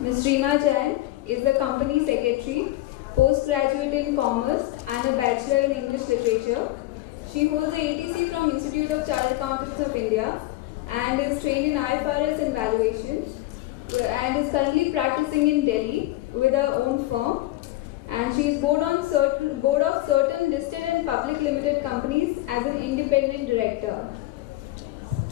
Ms. REEMA Jain is the company secretary, postgraduate in commerce and a bachelor in English literature. She holds a ATC from Institute of Chartered Accountants of India and is trained in IFRS and valuation and is currently practicing in Delhi with her own firm. And she is board of certain listed and public limited companies as an independent director.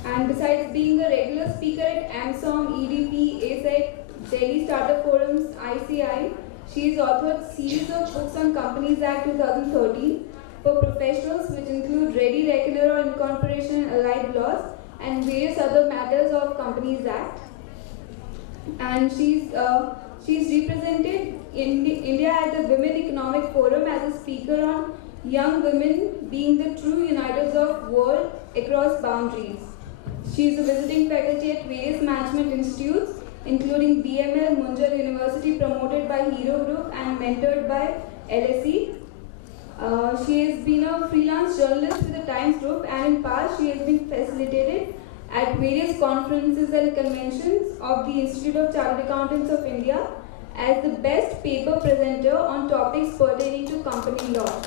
And besides being a regular speaker at AMSOM, EDP, ASEC, Delhi Startup Forums, ICAI, she has authored series of books on Companies Act 2013 for professionals, which include Ready Reckoner on Incorporation and Allied Laws and various other matters of Companies Act. And she's represented in India at the Women Economic Forum as a speaker on young women being the true uniters of world across boundaries. She is a visiting faculty at various management institutes, including BML Munjal University, promoted by Hero Group and mentored by LSE. She has been a freelance journalist with the Times Group, and in past she has been facilitated at various conferences and conventions of the Institute of Chartered Accountants of India as the best paper presenter on topics pertaining to company law.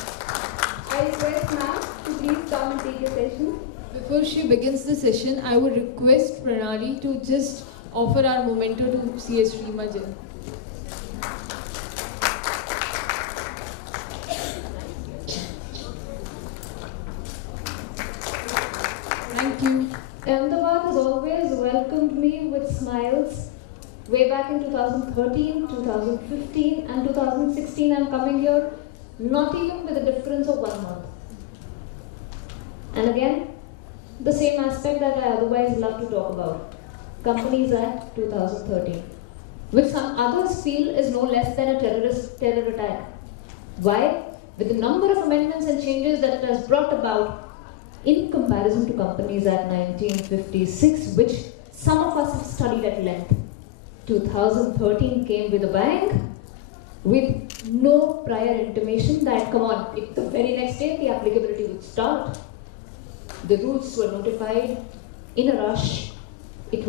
I request ma'am to please come and take a session. Before she begins the session, I would request Pranali to just offer our memento to CS REEMA Jain. Thank you. Ahmedabad has always welcomed me with smiles. Way back in 2013, 2015 and 2016, I'm coming here not even with a difference of 1 month. And again, the same aspect that I otherwise love to talk about, Companies Act 2013, which some others feel is no less than a terror attack. Why? With the number of amendments and changes that it has brought about in comparison to Companies Act 1956, which some of us have studied at length. 2013 came with a bang, with no prior intimation that, come on, the very next day the applicability would start. The rules were notified in a rush. These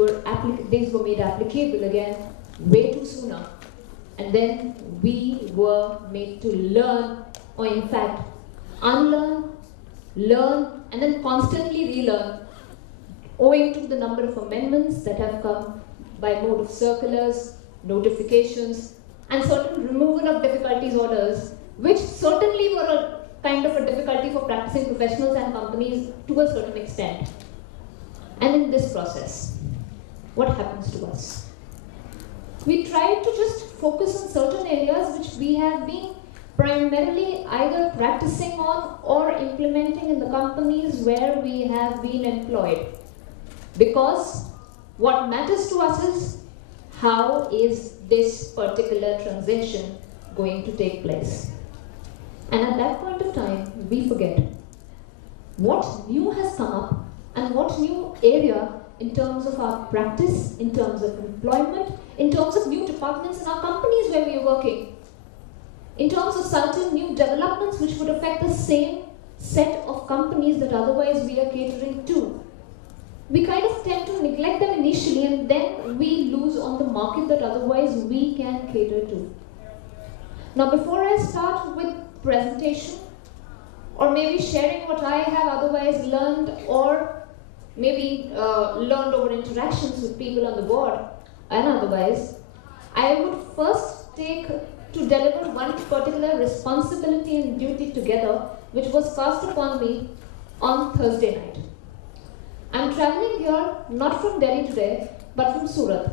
were made applicable again way too sooner. And then we were made to learn, or in fact, unlearn, learn, and then constantly relearn, owing to the number of amendments that have come by mode of circulars, notifications, and certain removal of difficulties orders, which certainly were a kind of a difficulty for practicing professionals and companies to a certain extent. And in this process, what happens to us? We try to just focus on certain areas which we have been primarily either practicing on or implementing in the companies where we have been employed. Because what matters to us is how is this particular transition going to take place. And at that point of time, we forget what new has come up and what new area in terms of our practice, in terms of employment, in terms of new departments in our companies where we are working, in terms of certain new developments which would affect the same set of companies that otherwise we are catering to. We kind of tend to neglect them initially, and then we lose on the market that otherwise we can cater to. Now, before I start with presentation, or maybe sharing what I have otherwise learned, or maybe learned over interactions with people on the board and otherwise, I would first take to deliver one particular responsibility and duty together, which was cast upon me on Thursday night. I'm traveling here not from Delhi today, but from Surat.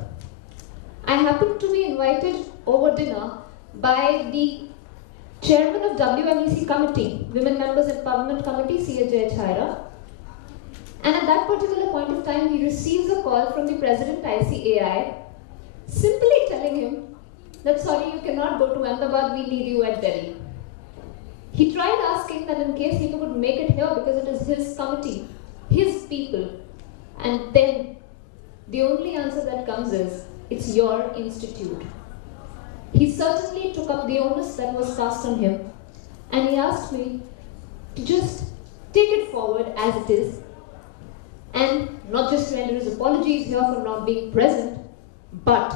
I happened to be invited over dinner by the chairman of WMEC committee, Women Members Empowerment Committee, C.H. Haira. And at that particular point of time, he receives a call from the president ICAI, simply telling him that, sorry, you cannot go to Ahmedabad, we need you at Delhi. He tried asking that in case he could make it here because it is his committee, his people. And then the only answer that comes is, it's your institute. He certainly took up the onus that was cast on him, and he asked me to just take it forward as it is, and not just render his apologies here for not being present, but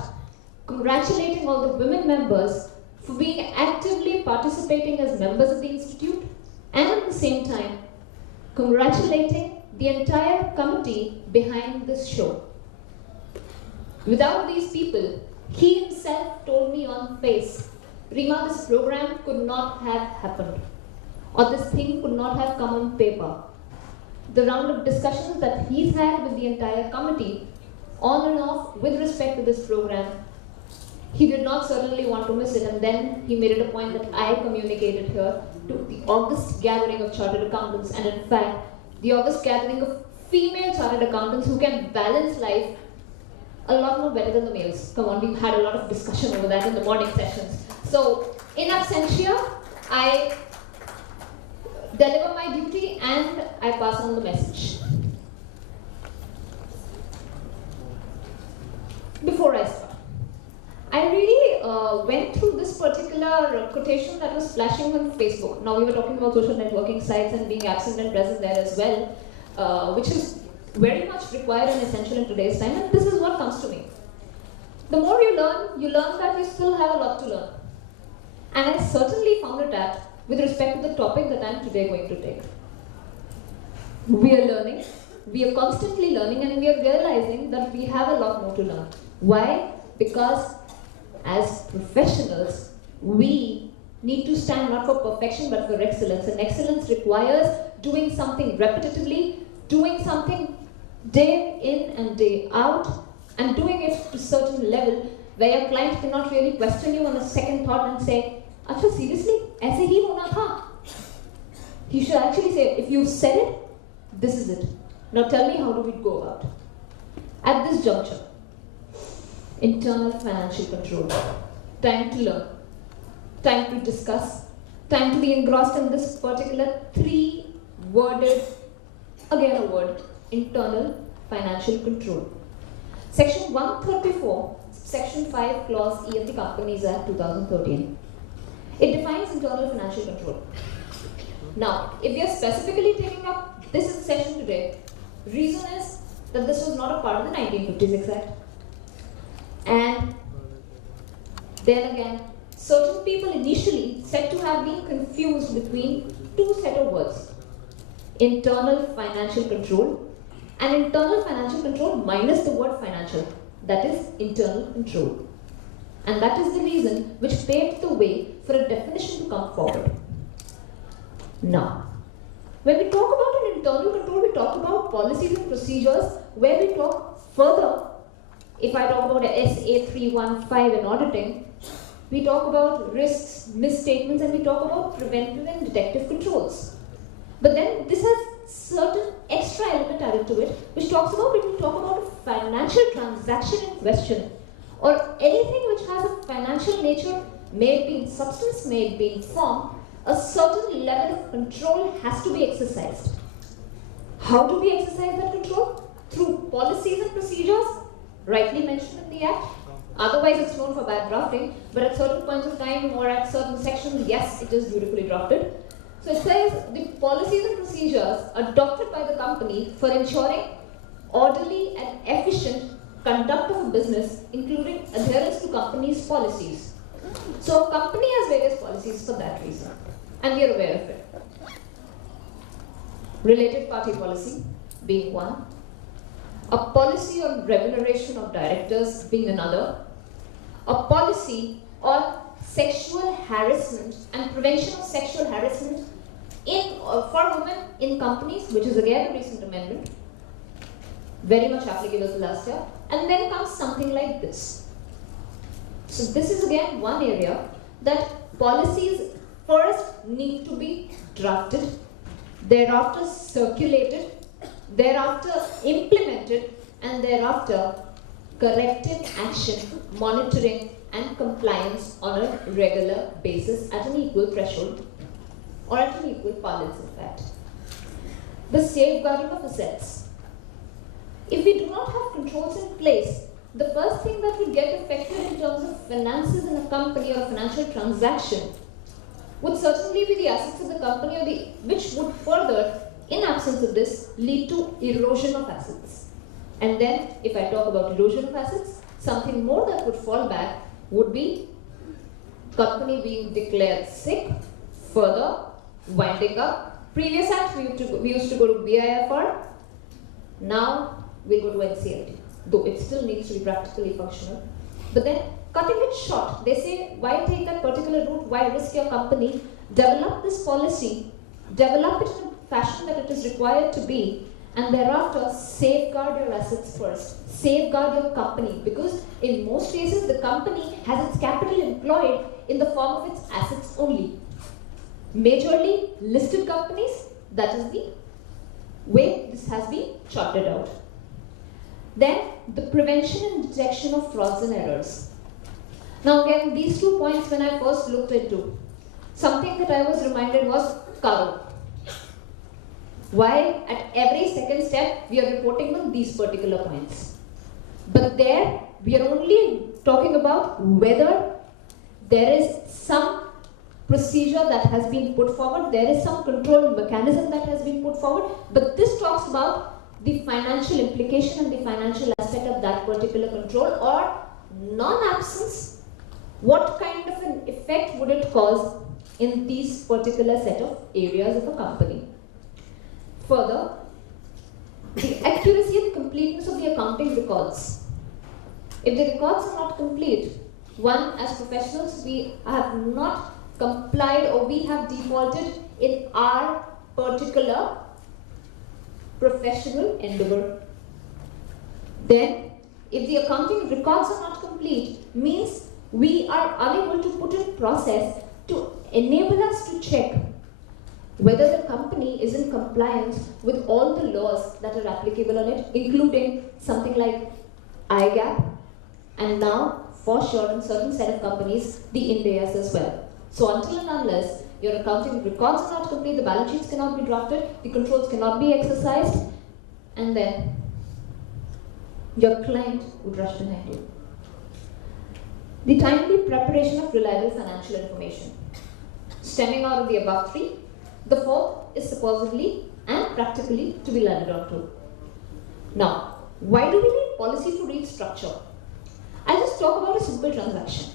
congratulating all the women members for being actively participating as members of the institute, and at the same time, congratulating the entire committee behind this show. Without these people, he himself told me on face, REEMA, this program could not have happened, or this thing could not have come on paper. The round of discussions that he's had with the entire committee, on and off, with respect to this program, he did not certainly want to miss it, and then he made it a point that I communicated here to the August gathering of chartered accountants, and in fact, the August gathering of female chartered accountants who can balance life a lot more better than the males. Come on, we've had a lot of discussion over that in the morning sessions. So, in absentia, I deliver my duty and I pass on the message. Before I start, I really went through this particular quotation that was flashing on Facebook. Now we were talking about social networking sites and being absent and present there as well, which is very much required and essential in today's time, and this is what comes to me. The more you learn that you still have a lot to learn. And I certainly found it at with respect to the topic that I'm today going to take. We are learning, we are constantly learning, and we are realizing that we have a lot more to learn. Why? Because as professionals, we need to stand not for perfection but for excellence. And excellence requires doing something repetitively, doing something day in and day out, and doing it to a certain level where your client cannot really question you on a second thought and say, "Acha, seriously? Aise hi hona tha?" You should actually say, if you've said it, this is it. Now tell me, how do we go about it? At this juncture, internal financial control. Time to learn, time to discuss, time to be engrossed in this particular three-worded, again a word, internal financial control. Section 134, Section 5, Clause E of the Companies Act 2013. It defines internal financial control. Now, if we are specifically taking up this session today, reason is that this was not a part of the 1956 Act. And then again, certain people initially said to have been confused between two set of words: internal financial control and internal financial control minus the word financial, that is internal control. And that is the reason which paved the way for a definition to come forward. Now, when we talk about an internal control, we talk about policies and procedures where we talk further. If I talk about a SA 315 in auditing, we talk about risks, misstatements, and we talk about preventive and detective controls. But then this has certain extra element added to it, which talks about when we talk about a financial transaction in question, or anything which has a financial nature, may it be in substance, may it be in form, a certain level of control has to be exercised. How do we exercise that control? Through policies and procedures, rightly mentioned in the Act. Otherwise, it's known for bad drafting, but at certain points of time or at certain sections, yes, it is beautifully drafted. So it says the policies and procedures adopted by the company for ensuring orderly and efficient conduct of a business, including adherence to company's policies. So a company has various policies for that reason, and we are aware of it. Related party policy being one, a policy on remuneration of directors being another, a policy on sexual harassment and prevention of sexual harassment for women in companies, which is again a recent amendment, very much applicable to last year. And then comes something like this. So this is again one area that policies first need to be drafted, thereafter circulated, thereafter implemented, and thereafter corrective action, monitoring, and compliance on a regular basis at an equal threshold, or at an equal balance, in fact. The safeguarding of assets. If we do not have controls in place, the first thing that would get affected in terms of finances in a company or a financial transaction would certainly be the assets of the company, which would further, in absence of this, lead to erosion of assets. And then, if I talk about erosion of assets, Something more that would fall back would be company being declared sick, further winding up. Previous act we used to go to BIFR, now we'll go to NCLT, though it still needs to be practically functional. But then cutting it short, they say, why take that particular route, why risk your company, develop this policy, develop it in a fashion that it is required to be, and thereafter safeguard your assets first, safeguard your company, because in most cases the company has its capital employed in the form of its assets only. Majorly listed companies, that is the way this has been charted out. Then the prevention and detection of frauds and errors. Now again, these 2 points when I first looked into, something that I was reminded was Karo. Why at every second step we are reporting on these particular points. But there we are only talking about whether there is some procedure that has been put forward, there is some control mechanism that has been put forward, but this talks about the financial implication and the financial aspect of that particular control or non-absence. What kind of an effect would it cause in these particular set of areas of a company? Further, the accuracy and completeness of the accounting records. If the records are not complete, one, as professionals, we have not complied or we have defaulted in our particular professional endeavor. Then, if the accounting records are not complete, means we are unable to put in process to enable us to check whether the company is in compliance with all the laws that are applicable on it, including something like ICAI, and now, for sure, in certain set of companies, the Ind AS as well. So until and unless your accounting records are not complete, the balance sheets cannot be drafted, the controls cannot be exercised, and then your client would rush behind you. The timely preparation of reliable financial information. Stemming out of the above three, the fourth is supposedly and practically to be landed on to. Now, why do we need policy to read structure? I'll just talk about a simple transaction.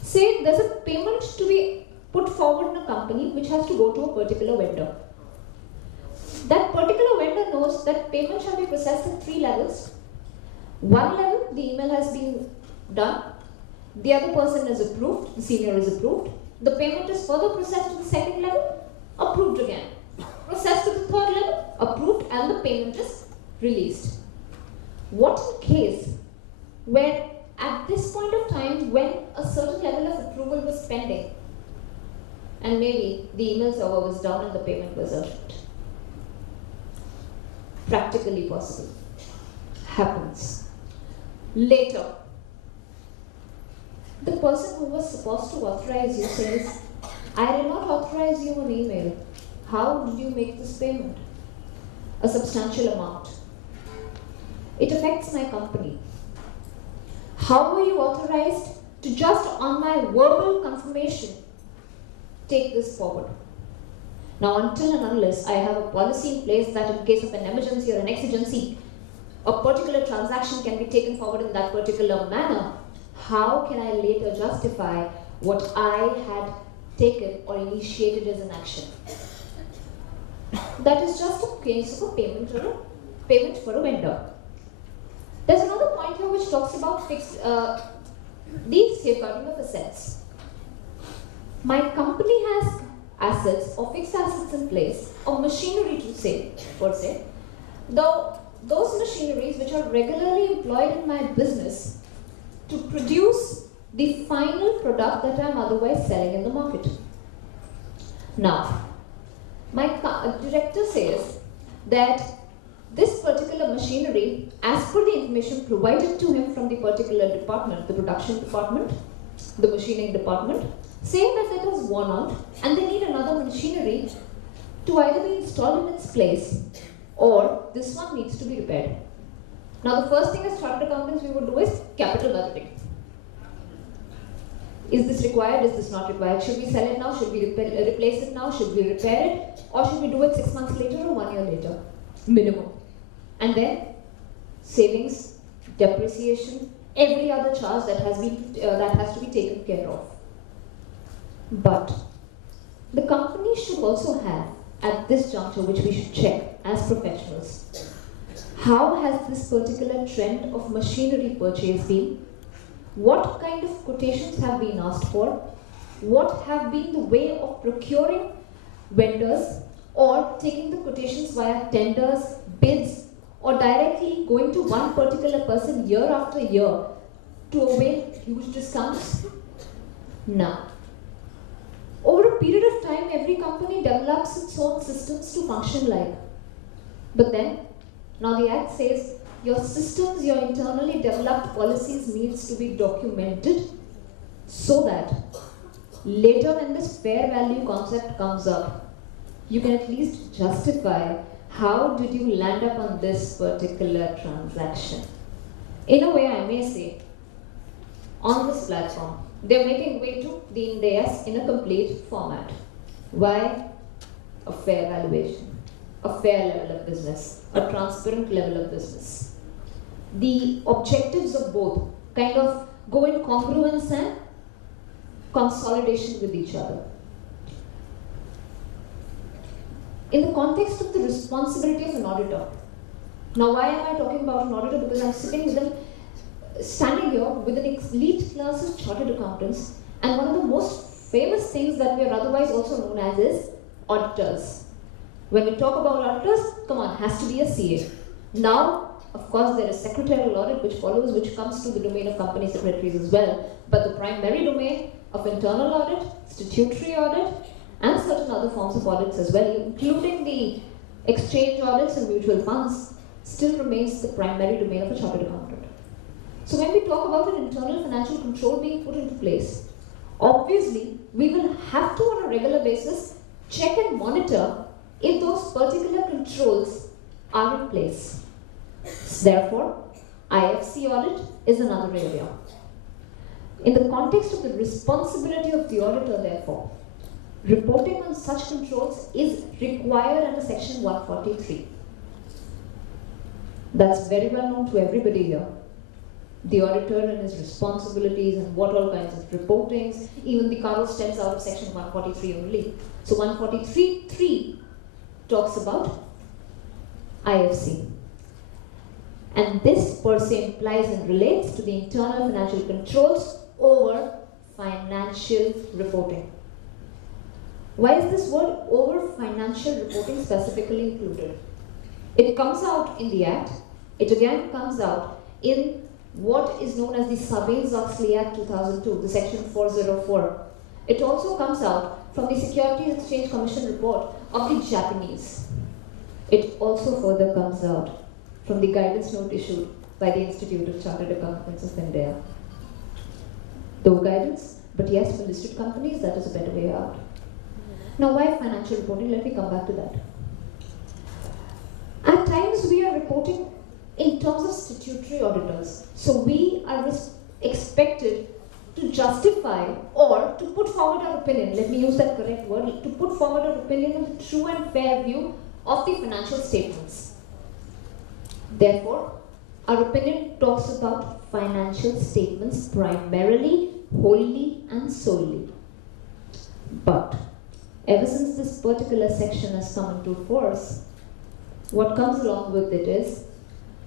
Say there's a payment to be put forward in a company which has to go to a particular vendor. That particular vendor knows that payment shall be processed at 3 levels. One level, the email has been done. The other person is approved, the senior is approved. The payment is further processed to the second level, approved again. Processed to the third level, approved, and the payment is released. What in case where at this point of time when a certain level of approval was pending and maybe the email server was down and the payment was urgent? Practically possible. Happens. Later, the person who was supposed to authorize you says, I did not authorize you on email. How did you make this payment? A substantial amount. It affects my company. How were you authorized to just on my verbal confirmation take this forward? Now, until and unless I have a policy in place that in case of an emergency or an exigency, a particular transaction can be taken forward in that particular manner, how can I later justify what I had taken or initiated as an action? That is just a case of a payment for a vendor. There's another point here which talks about the safeguarding of assets. My company has assets or fixed assets in place, or machinery to say, per se. Though those machineries which are regularly employed in my business to produce the final product that I'm otherwise selling in the market. Now, my director says that this particular machinery, as per the information provided to him from the particular department, the production department, the machining department, saying that it was worn out and they need another machinery to either be installed in its place or this one needs to be repaired. Now the first thing as chartered accountants we would do is capital budgeting. Is this required? Is this not required? Should we sell it now? Should we replace it now? Should we repair it? Or should we do it 6 months later or 1 year later? Minimum. And then savings, depreciation, every other charge that has to be taken care of. But the company should also have, at this juncture, which we should check as professionals, how has this particular trend of machinery purchase been? What kind of quotations have been asked for? What have been the way of procuring vendors or taking the quotations via tenders, bids, or directly going to one particular person year after year to avail huge discounts? Now, over a period of time, every company develops its own systems to function like. But then, now the Act says your systems, your internally developed policies needs to be documented so that later when this fair value concept comes up, you can at least justify how did you land up on this particular transaction. In a way, I may say, on this platform, they're making way to the Ind AS in a complete format. Why? A fair valuation, a fair level of business, a transparent level of business. The objectives of both kind of go in congruence and consolidation with each other. In the context of the responsibility of an auditor, now why am I talking about an auditor? Because I'm sitting with them, standing here with an elite class of chartered accountants, and one of the most famous things that we are otherwise also known as is auditors. When we talk about auditors, come on, has to be a CA. Now, of course, there is secretarial audit which follows, which comes to the domain of company secretaries as well, but the primary domain of internal audit, statutory audit, and certain other forms of audits as well, including the exchange audits and mutual funds, still remains the primary domain of a chartered accountant. So when we talk about an internal financial control being put into place, obviously we will have to on a regular basis check and monitor if those particular controls are in place. Therefore, IFC audit is another area. In the context of the responsibility of the auditor, therefore, reporting on such controls is required under Section 143. That's very well known to everybody here. The auditor and his responsibilities and what all kinds of reportings, even the cargo stems out of Section 143 only. So 143.3 talks about IFC. And this per se implies and relates to the internal financial controls over financial reporting. Why is this word over financial reporting specifically included? It comes out in the Act. It again comes out in what is known as the Sarbanes-Oxley Act 2002, the Section 404. It also comes out from the Securities Exchange Commission report of the Japanese. It also further comes out from the guidance note issued by the Institute of Chartered Accountants of India. Though guidance, but yes, for listed companies, that is a better way out. Now, why financial reporting? Let me come back to that. At times, we are reporting in terms of statutory auditors. So we are expected to justify or to put forward our opinion, let me use that correct word, to put forward our opinion on the true and fair view of the financial statements. Therefore, our opinion talks about financial statements primarily, wholly and solely. But ever since this particular section has come into force, what comes along with it is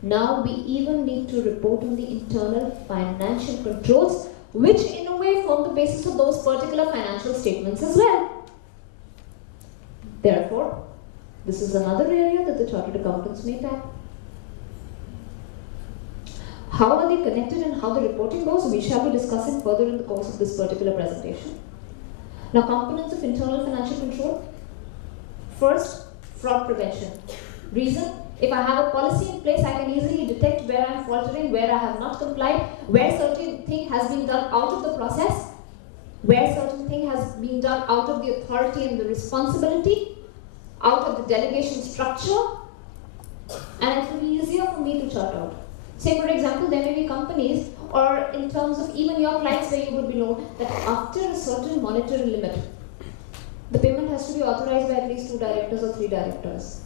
now we even need to report on the internal financial controls, which in a way form the basis of those particular financial statements as well. Therefore, this is another area that the chartered accountants may tap. How are they connected and how the reporting goes, we shall be discussing further in the course of this particular presentation. Now, components of internal financial control. First, fraud prevention. Reason, if I have a policy in place, I can easily detect where I am faltering, where I have not complied, where certain thing has been done out of the process, where certain thing has been done out of the authority and the responsibility, out of the delegation structure, and it will be easier for me to chart out. Say, for example, there may be companies, or in terms of even your clients, where you would be known that after a certain monetary limit, the payment has to be authorized by at least 2 directors or 3 directors.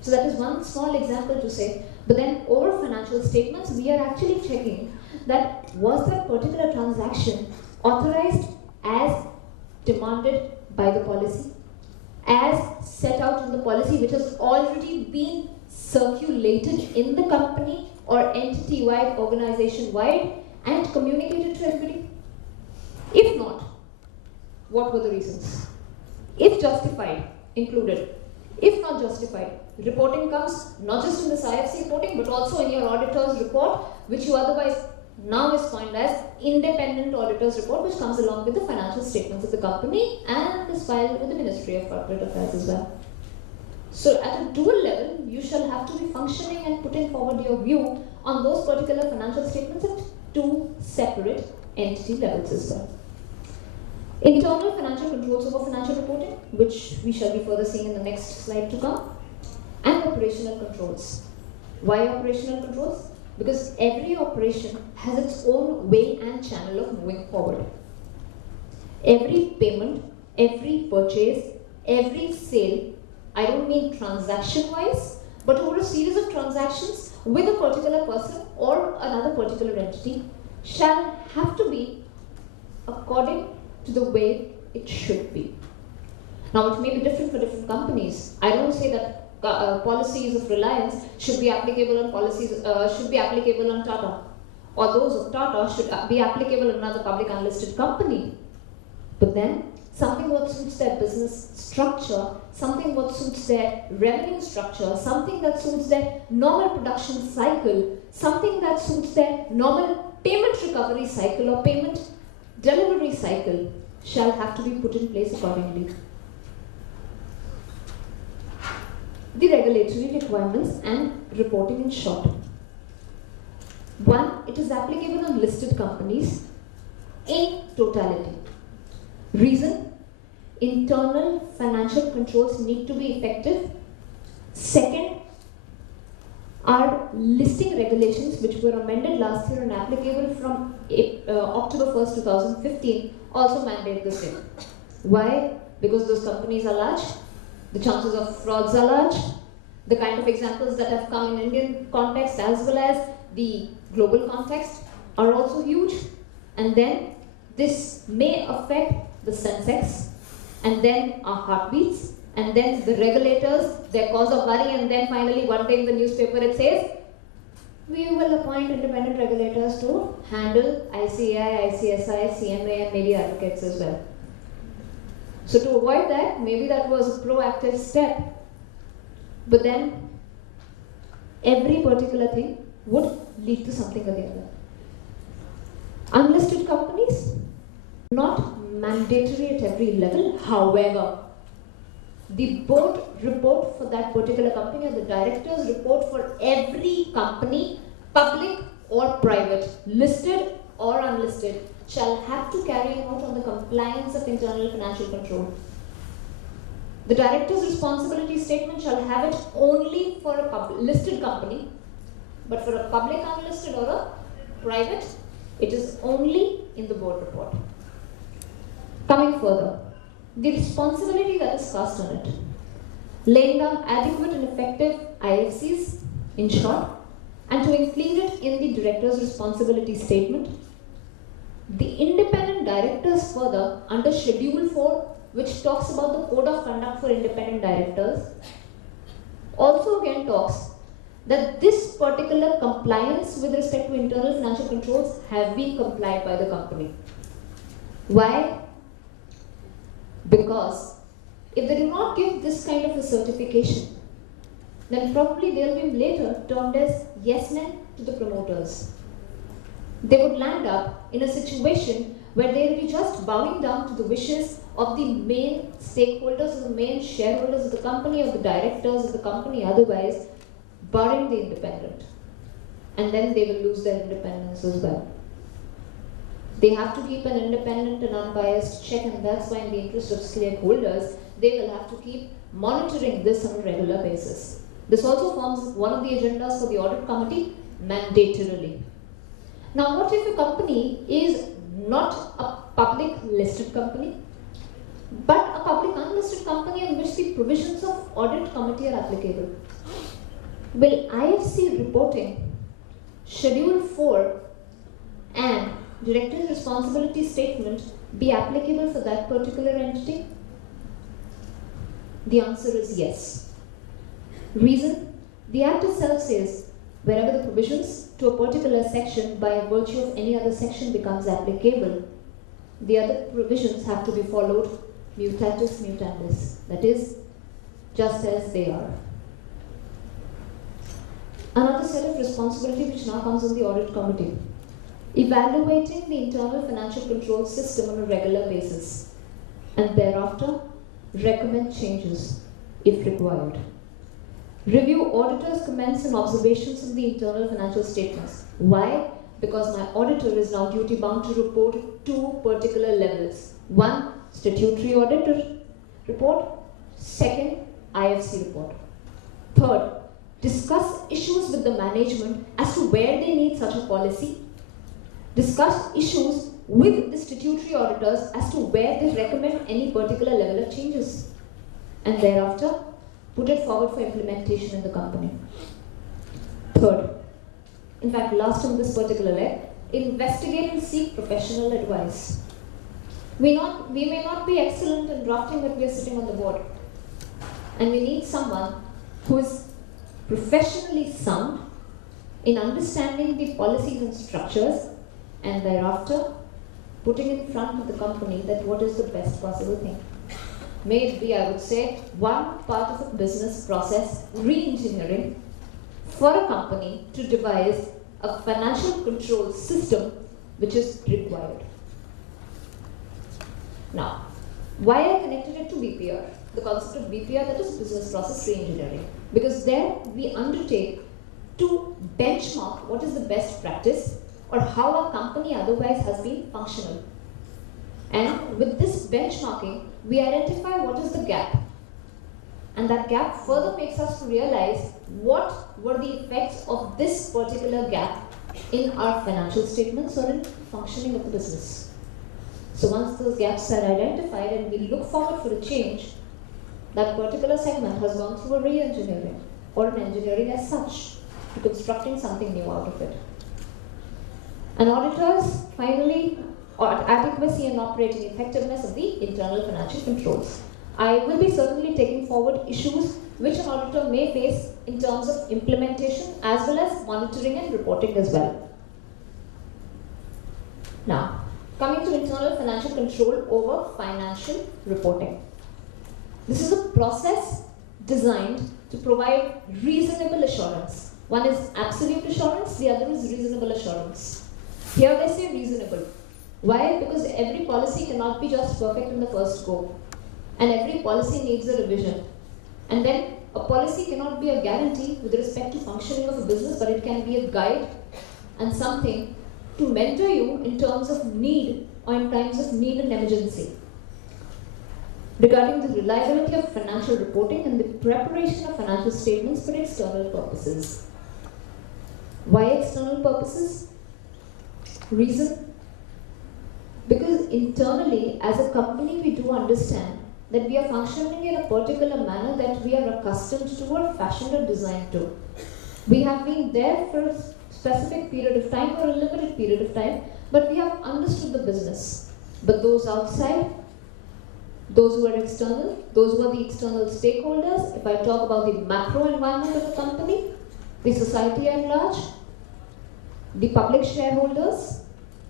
So that is one small example to say. But then over financial statements, we are actually checking that was that particular transaction authorized as demanded by the policy, as set out in the policy which has already been circulated in the company or entity-wide, organization-wide, and communicated to everybody? If not, what were the reasons? If justified, included. If not justified, reporting comes not just in this IFC reporting, but also in your auditor's report, which you otherwise now is coined as independent auditor's report, which comes along with the financial statements of the company and is filed with the Ministry of Corporate Affairs as well. So at a dual level, you shall have to be functioning and putting forward your view on those particular financial statements at two separate entity levels as well. Internal financial controls over financial reporting, which we shall be further seeing in the next slide to come, and operational controls. Why operational controls? Because every operation has its own way and channel of moving forward. Every payment, every purchase, every sale, I don't mean transaction-wise, but over a series of transactions with a particular person or another particular entity, shall have to be according to the way it should be. Now, it may be different for different companies. I don't say that policies of Reliance should be applicable on Tata, or those of Tata should be applicable on another public unlisted company. But then, something what suits their business structure, something what suits their revenue structure, something that suits their normal production cycle, something that suits their normal payment recovery cycle or payment delivery cycle, shall have to be put in place accordingly. The regulatory requirements and reporting in short. One, it is applicable on listed companies in totality. Reason, internal financial controls need to be effective. Second, our listing regulations, which were amended last year and applicable from October 1st, 2015, also mandate the same. Why? Because those companies are large, the chances of frauds are large, the kind of examples that have come in Indian context as well as the global context are also huge, and then this may affect the Sensex, and then our heartbeats, and then the regulators, their cause of worry, and then finally one day in the newspaper it says, we will appoint independent regulators to handle ICAI, ICSI, CMA, and maybe advocates as well. So to avoid that, maybe that was a proactive step, but then every particular thing would lead to something or the other. Unlisted companies, not mandatory at every level. However, the board report for that particular company or the director's report for every company, public or private, listed or unlisted, shall have to carry a note on the compliance of internal financial control. The director's responsibility statement shall have it only for a listed company, but for a public unlisted or a private, it is only in the board report. Coming further, the responsibility that is cast on it, laying down adequate and effective IFCs, in short, and to include it in the director's responsibility statement. The independent directors further, under Schedule 4, which talks about the code of conduct for independent directors, also again talks that this particular compliance with respect to internal financial controls have been complied by the company. Why? Because if they do not give this kind of a certification, then probably they'll be later termed as yes men to the promoters. They would land up in a situation where they'll be just bowing down to the wishes of the main stakeholders, or the main shareholders of the company, or the directors of the company otherwise, barring the independent. And then they will lose their independence as well. They have to keep an independent and unbiased check, and that's why in the interest of stakeholders, they will have to keep monitoring this on a regular basis. This also forms one of the agendas for the audit committee mandatorily. Now, what if a company is not a public listed company, but a public unlisted company on which the provisions of audit committee are applicable? Will IFC reporting, Schedule 4, and director's responsibility statement be applicable for that particular entity? The answer is yes. Reason? The Act itself says wherever the provisions to a particular section by virtue of any other section becomes applicable, the other provisions have to be followed mutatis mutandis, that is, just as they are. Another set of responsibility which now comes on the audit committee. Evaluating the internal financial control system on a regular basis and thereafter recommend changes if required. Review auditors' comments and observations on the internal financial statements. Why? Because my auditor is now duty bound to report two particular levels. One, statutory auditor report. Second, IFC report. Third, discuss issues with the management as to where they need such a policy. Discuss issues with the statutory auditors as to where they recommend any particular level of changes. And thereafter, put it forward for implementation in the company. Third, in fact, last on this particular leg, investigate and seek professional advice. We may not be excellent in drafting, but we are sitting on the board. And we need someone who is professionally sound in understanding the policies and structures, and thereafter putting in front of the company that what is the best possible thing. May it be, I would say, one part of a business process re-engineering for a company to devise a financial control system which is required. Now, why I connected it to BPR? The concept of BPR, that is business process re-engineering. Because there we undertake to benchmark what is the best practice or how a company otherwise has been functional. And with this benchmarking, we identify what is the gap. And that gap further makes us to realize what were the effects of this particular gap in our financial statements or in functioning of the business. So once those gaps are identified and we look forward for a change, that particular segment has gone through a re-engineering or an engineering as such to constructing something new out of it. And auditors, finally, adequacy and operating effectiveness of the internal financial controls. I will be certainly taking forward issues which an auditor may face in terms of implementation as well as monitoring and reporting as well. Now, coming to internal financial control over financial reporting. This is a process designed to provide reasonable assurance. One is absolute assurance, the other is reasonable assurance. Here they say reasonable. Why? Because every policy cannot be just perfect in the first go. And every policy needs a revision. And then a policy cannot be a guarantee with respect to functioning of a business, but it can be a guide and something to mentor you in terms of need or in times of need and emergency. Regarding the reliability of financial reporting and the preparation of financial statements for external purposes. Why external purposes? Reason? Because internally, as a company, we do understand that we are functioning in a particular manner that we are accustomed to or fashioned or designed to. We have been there for a specific period of time or a limited period of time, but we have understood the business. But those outside, those who are external, those who are the external stakeholders, if I talk about the macro environment of the company, the society at large, the public shareholders,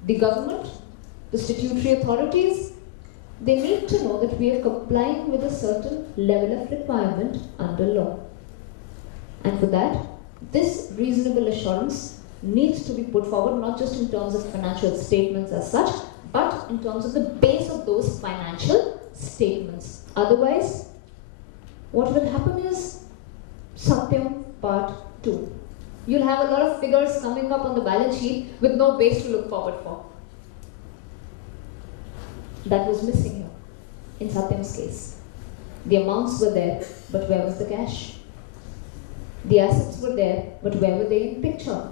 the government, the statutory authorities, they need to know that we are complying with a certain level of requirement under law. And for that, this reasonable assurance needs to be put forward not just in terms of financial statements as such, but in terms of the base of those financial statements. Otherwise, what will happen is Satyam Part 2. You'll have a lot of figures coming up on the balance sheet with no base to look forward for. That was missing here in Satyam's case. The amounts were there, but where was the cash? The assets were there, but where were they in picture?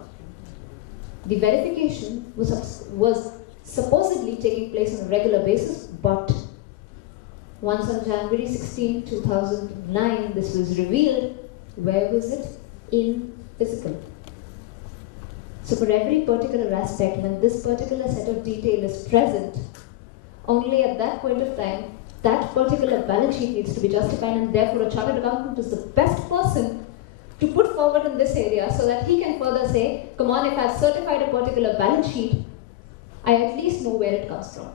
The verification was supposedly taking place on a regular basis, but once on January 16, 2009, this was revealed. Where was it? In physical. So for every particular aspect, when this particular set of detail is present, only at that point of time, that particular balance sheet needs to be justified, and therefore a chartered accountant is the best person to put forward in this area so that he can further say, come on, if I've certified a particular balance sheet, I at least know where it comes from.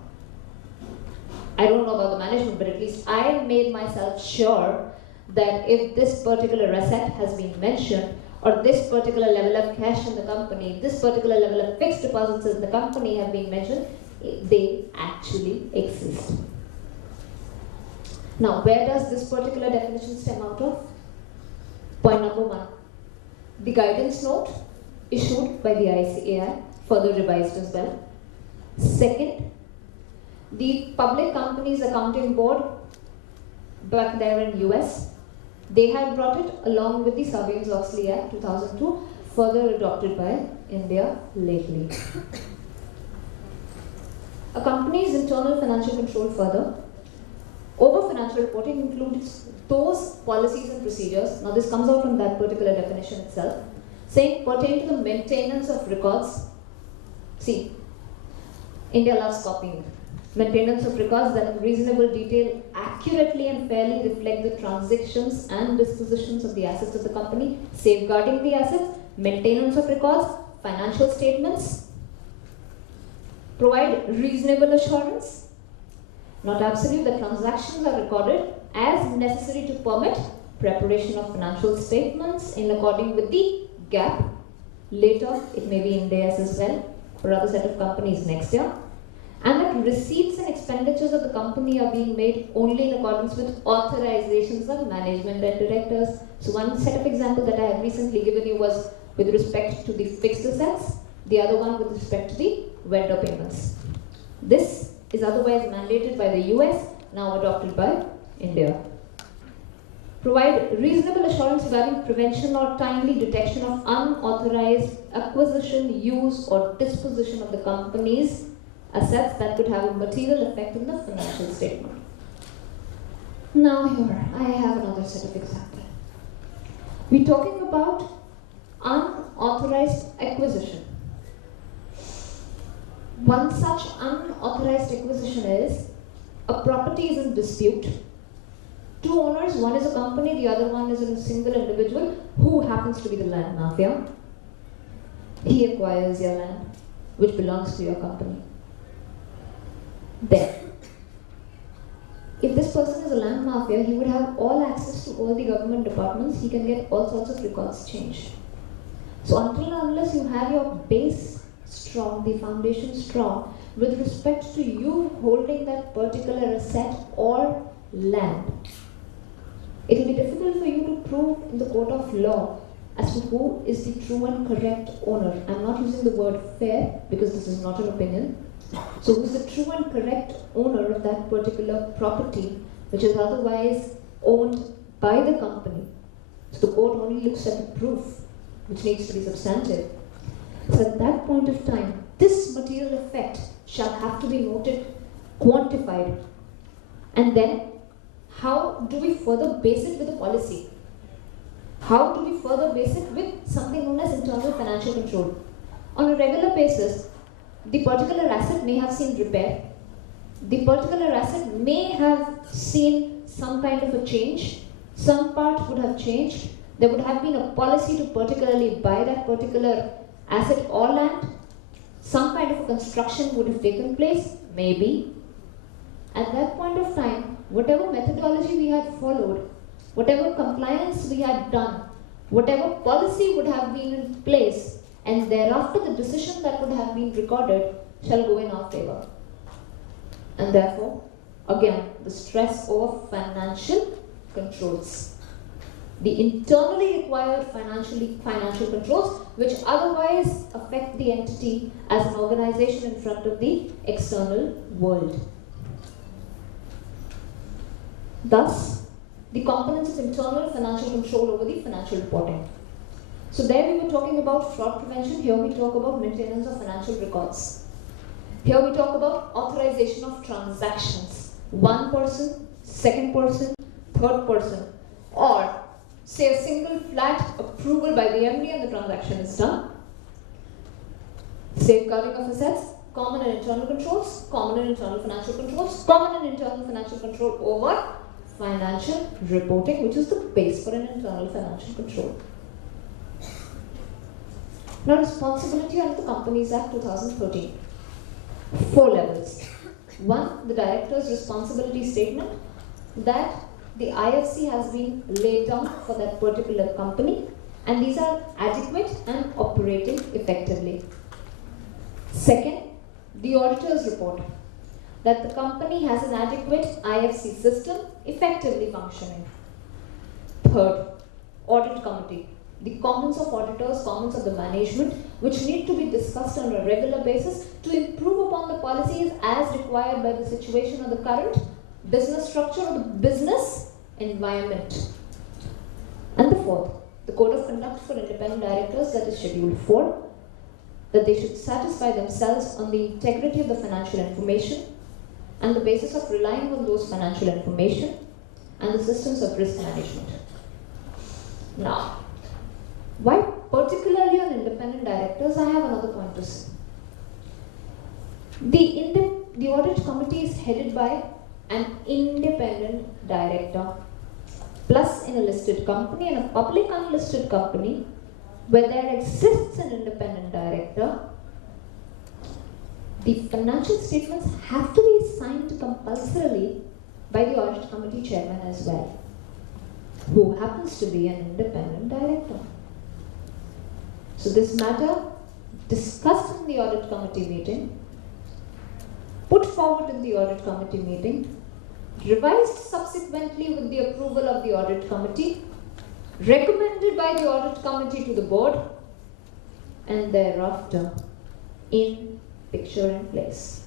I don't know about the management, but at least I made myself sure that if this particular asset has been mentioned, or this particular level of cash in the company, this particular level of fixed deposits in the company have been mentioned, they actually exist. Now, where does this particular definition stem out of? Point number one, the guidance note issued by the ICAI, further revised as well. Second, the Public Companies Accounting Board, back there in US, they had brought it along with the Sarbanes-Oxley Act 2002, further adopted by India lately. A company's internal financial control further over financial reporting includes those policies and procedures, now this comes out from that particular definition itself, saying pertain to the maintenance of records. See, India loves copying. Maintenance of records that in reasonable detail accurately and fairly reflect the transactions and dispositions of the assets of the company, safeguarding the assets, maintenance of records, financial statements, provide reasonable assurance, not absolute, that transactions are recorded as necessary to permit preparation of financial statements in accordance with the GAAP. Later, it may be Ind AS as well, for other set of companies next year. And that receipts and expenditures of the company are being made only in accordance with authorizations of management and directors. So one set of example that I have recently given you was with respect to the fixed assets, the other one with respect to the vendor payments. This is otherwise mandated by the US, now adopted by India. Provide reasonable assurance regarding prevention or timely detection of unauthorized acquisition, use or disposition of the company's assets that could have a material effect on the financial statement. Now here, I have another set of examples. We're talking about unauthorized acquisition. One such unauthorized acquisition is a property is in dispute. Two owners, one is a company, the other one is a single individual who happens to be the land mafia. He acquires your land, which belongs to your company. Then, if this person is a land mafia, he would have all access to all the government departments, he can get all sorts of records changed. So until and unless you have your base strong, the foundation strong, with respect to you holding that particular asset or land, it will be difficult for you to prove in the court of law as to who is the true and correct owner. I'm not using the word fair because this is not an opinion. So who is the true and correct owner of that particular property which is otherwise owned by the company? So the court only looks at the proof which needs to be substantive. So at that point of time, this material effect shall have to be noted, quantified. And then, how do we further base it with a policy? How do we further base it with something known as internal financial control? On a regular basis, the particular asset may have seen repair. The particular asset may have seen some kind of a change. Some part would have changed. There would have been a policy to particularly buy that particular asset or land. Some kind of a construction would have taken place, maybe. At that point of time, whatever methodology we had followed, whatever compliance we had done, whatever policy would have been in place, and thereafter the decision that would have been recorded shall go in our favor. And therefore, again, the stress over financial controls. The internally required financial controls which otherwise affect the entity as an organization in front of the external world. Thus, the components of internal financial control over the financial reporting. So there we were talking about fraud prevention, here we talk about maintenance of financial records. Here we talk about authorization of transactions. One person, second person, third person, or say a single flat approval by the MD and the transaction is done. Safeguarding of assets, common and internal controls, common and internal financial controls, common and internal financial control over financial reporting, which is the base for an internal financial control. Now, responsibility under the Companies Act 2013. 4 levels. 1, the director's responsibility statement that the IFC has been laid down for that particular company, and these are adequate and operating effectively. Second, the auditor's report that the company has an adequate IFC system effectively functioning. Third, audit committee, the comments of auditors, comments of the management, which need to be discussed on a regular basis to improve upon the policies as required by the situation of the current business structure or the business environment. And the fourth, the code of conduct for independent directors, that is schedule 4, that they should satisfy themselves on the integrity of the financial information and the basis of relying on those financial information and the systems of risk management. Now, why particularly on independent directors? I have another point to say. The audit committee is headed by an independent director, plus in a listed company and a public unlisted company where there exists an independent director, the financial statements have to be signed compulsorily by the audit committee chairman as well, who happens to be an independent director. So this matter discussed in the audit committee meeting, put forward in the audit committee meeting, revised subsequently with the approval of the audit committee, recommended by the audit committee to the board, and thereafter in picture in place.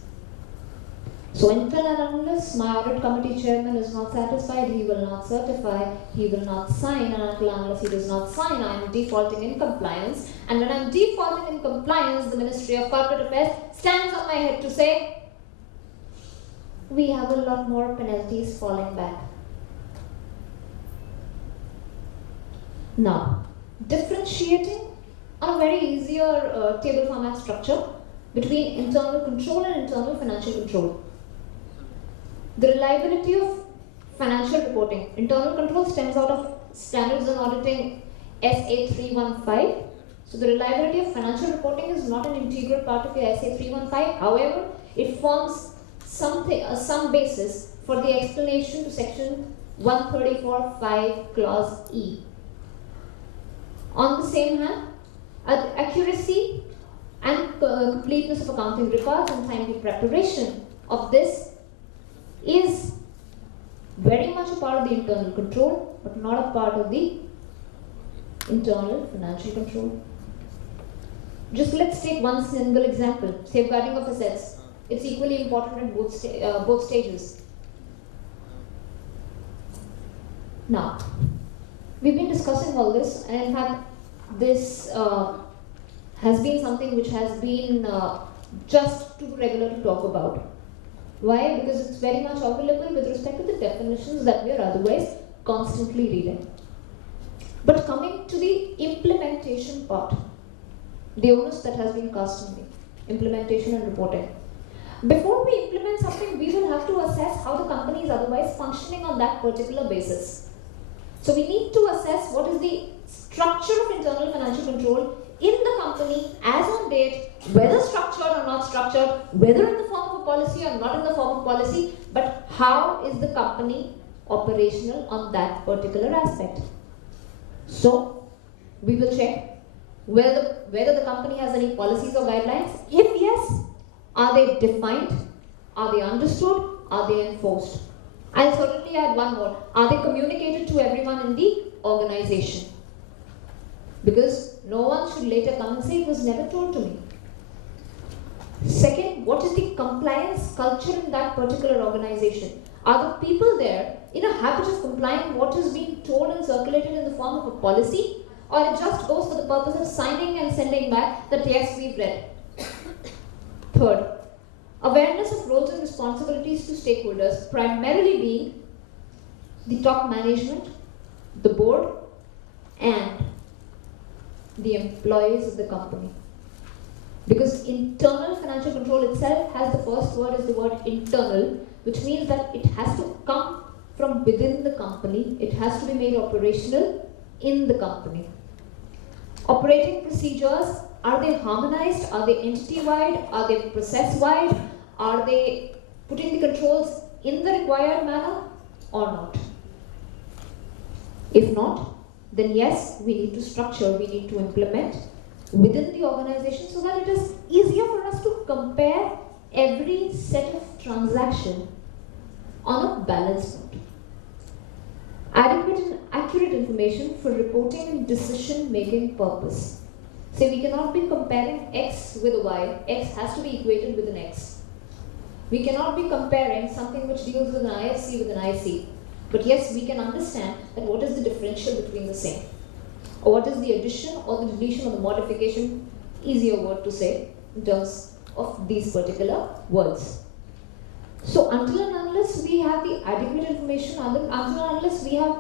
So until and unless my audit committee chairman is not satisfied, he will not certify, he will not sign, and until and unless he does not sign, I am defaulting in compliance. And when I am defaulting in compliance, the Ministry of Corporate Affairs stands on my head to say, we have a lot more penalties falling back. Now, differentiating on a very easier table format structure between internal control and internal financial control. The reliability of financial reporting. Internal control stems out of Standards on Auditing SA 315. So the reliability of financial reporting is not an integral part of your SA 315. However, it forms some basis for the explanation to section 134(5) clause E. On the same hand, accuracy and completeness of accounting records and timely preparation of this is very much a part of the internal control, but not a part of the internal financial control. Just let's take one single example, safeguarding of assets. It's equally important at both stages. Now, we've been discussing all this, and in fact, this has been something which has been just too regular to talk about. Why? Because it's very much available with respect to the definitions that we are otherwise constantly reading. But coming to the implementation part, the onus that has been cast on me, implementation and reporting. Before we implement something, we will have to assess how the company is otherwise functioning on that particular basis. So we need to assess what is the structure of internal financial control in the company as on date, whether structured or not structured, whether in the form of a policy or not in the form of policy, but how is the company operational on that particular aspect. So we will check whether the company has any policies or guidelines. If yes, are they defined? Are they understood? Are they enforced? I'll certainly add one more. Are they communicated to everyone in the organization? Because no one should later come and say it was never told to me. Second, what is the compliance culture in that particular organization? Are the people there in a habit of complying what is being told and circulated in the form of a policy? Or it just goes for the purpose of signing and sending back that yes, we've read. Third, awareness of roles and responsibilities to stakeholders, primarily being the top management, the board, and the employees of the company. Because internal financial control itself has the first word is the word internal, which means that it has to come from within the company. It has to be made operational in the company. Operating procedures, are they harmonized? Are they entity-wide? Are they process-wide? Are they putting the controls in the required manner or not? If not, then yes, we need to structure, we need to implement within the organization so that it is easier for us to compare every set of transaction on a balanced note. Adequate and accurate information for reporting and decision-making purpose. Say we cannot be comparing X with a Y. X has to be equated with an X. We cannot be comparing something which deals with an IFC with an IC. But yes, we can understand that what is the differential between the same. Or what is the addition or the deletion or the modification, easier word to say, in terms of these particular words. So until and unless we have the adequate information, until and unless we have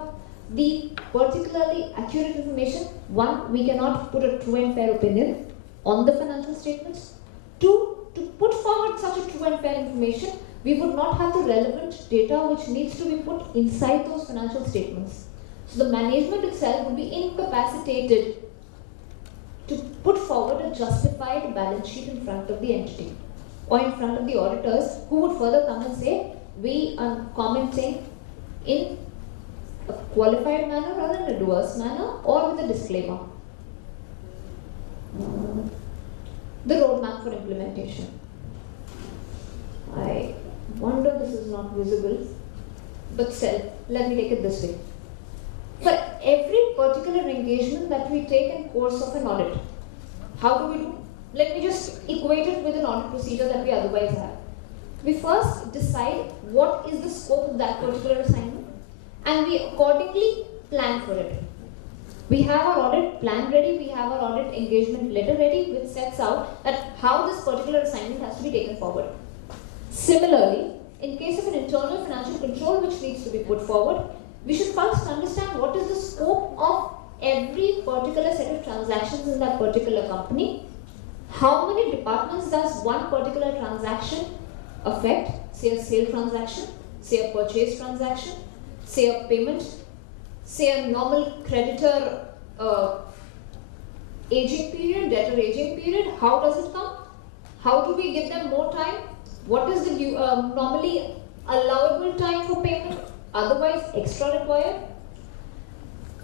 the particularly accurate information, one, we cannot put a true and fair opinion on the financial statements. Two, to put forward such a true and fair information, we would not have the relevant data which needs to be put inside those financial statements. So the management itself would be incapacitated to put forward a justified balance sheet in front of the entity or in front of the auditors, who would further come and say, we are commenting in a qualified manner or an adverse manner or with a disclaimer. The roadmap for implementation. I wonder this is not visible, but still, let me take it this way. For every particular engagement that we take in course of an audit, how do we do? Let me just equate it with an audit procedure that we otherwise have. We first decide what is the scope of that particular assignment, and we accordingly plan for it. We have our audit plan ready, we have our audit engagement letter ready, which sets out that how this particular assignment has to be taken forward. Similarly, in case of an internal financial control which needs to be put forward, we should first understand what is the scope of every particular set of transactions in that particular company. How many departments does one particular transaction affect? Say a sale transaction, say a purchase transaction, say a payment, say a normal creditor aging period, debtor aging period. How does it come? How do we give them more time? What is the normally allowable time for payment, otherwise extra required?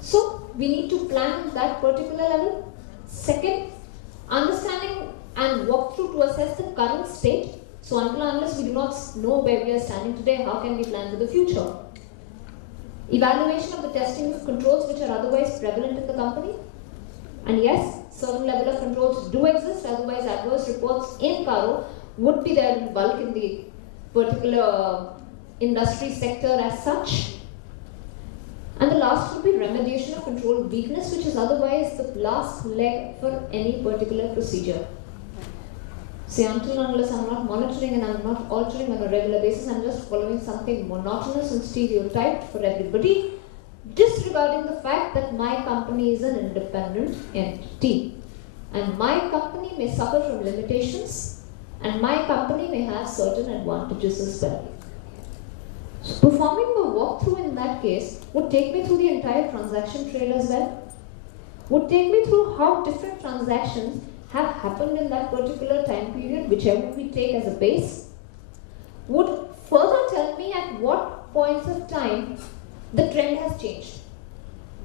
So we need to plan that particular level. Second, understanding and walk through to assess the current state. So until unless we do not know where we are standing today, how can we plan for the future? Evaluation of the testing of controls which are otherwise prevalent in the company. And yes, certain level of controls do exist, otherwise adverse reports in Caro would be there in bulk in the particular industry sector as such. And the last would be remediation of control weakness, which is otherwise the last leg for any particular procedure. Say until and unless I'm not monitoring and I'm not altering on a regular basis, I'm just following something monotonous and stereotyped for everybody, disregarding the fact that my company is an independent entity. And my company may suffer from limitations, and my company may have certain advantages as well. So performing a walkthrough in that case would take me through the entire transaction trail as well, would take me through how different transactions have happened in that particular time period, whichever we take as a base, would further tell me at what points of time the trend has changed.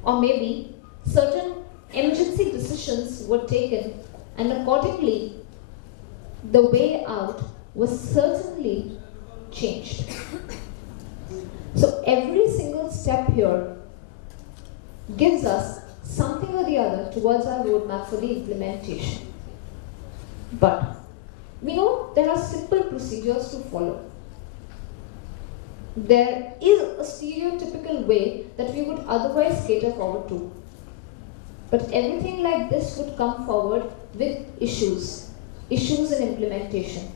Or maybe certain emergency decisions were taken and accordingly the way out was certainly changed. So every single step here gives us something or the other towards our roadmap for the implementation. But we know there are simple procedures to follow. There is a stereotypical way that we would otherwise cater forward to. But everything like this would come forward with issues in implementation,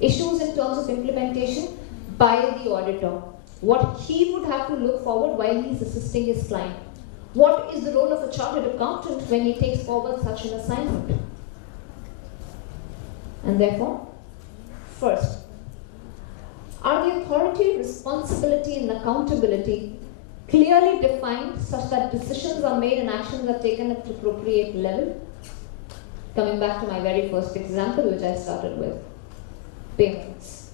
issues in terms of implementation by the auditor, what he would have to look forward while he's assisting his client. What is the role of a chartered accountant when he takes forward such an assignment? And therefore, first, are the authority, responsibility, and accountability clearly defined such that decisions are made and actions are taken at the appropriate level? Coming back to my very first example, which I started with, payments.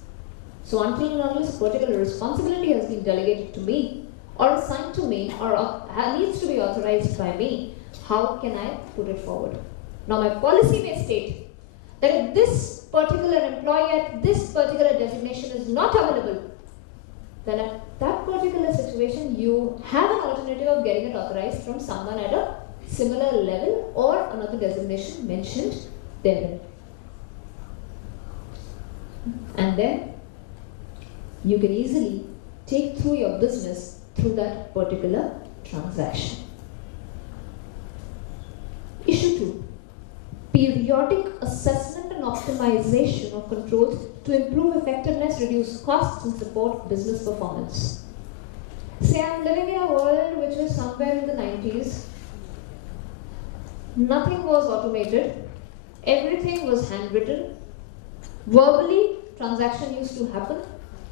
So until and unless a particular responsibility has been delegated to me, or assigned to me, or needs to be authorized by me, how can I put it forward? Now my policy may state that if this particular employee at this particular designation is not available, then at that particular situation you have an alternative of getting it authorized from someone at a similar level or another designation mentioned therein. And then you can easily take through your business through that particular transaction. Issue 2. Periodic assessment and optimization of controls to improve effectiveness, reduce costs, and support business performance. Say I'm living in a world which was somewhere in the 90s. Nothing was automated. Everything was handwritten. Verbally, transaction used to happen.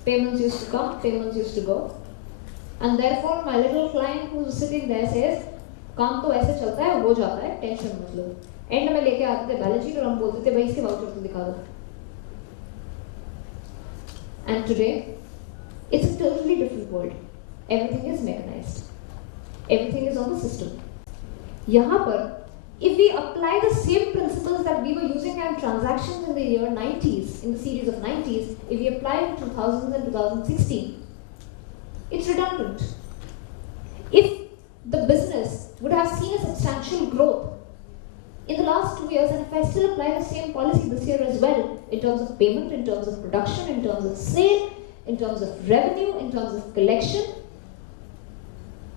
Payments used to come, payments used to go. And therefore, my little client who's sitting there says, काम तो ऐसे चलता है, हो जाता है, tension मत लो. And में लेके आते थे बैलेंस शीट और हम बोलते थे भाई इसके वाउचर तो दिखा दो. And today, it's a totally different world. Everything is mechanized. Everything is on the system. यहाँ पर, if we apply the same principles that we were using in transactions in the year 90s, in the series of 90s, if we apply it in 2000 and 2016, it's redundant. If the business would have seen a substantial growth in the last 2 years, and if I still apply the same policy this year as well, in terms of payment, in terms of production, in terms of sale, in terms of revenue, in terms of collection,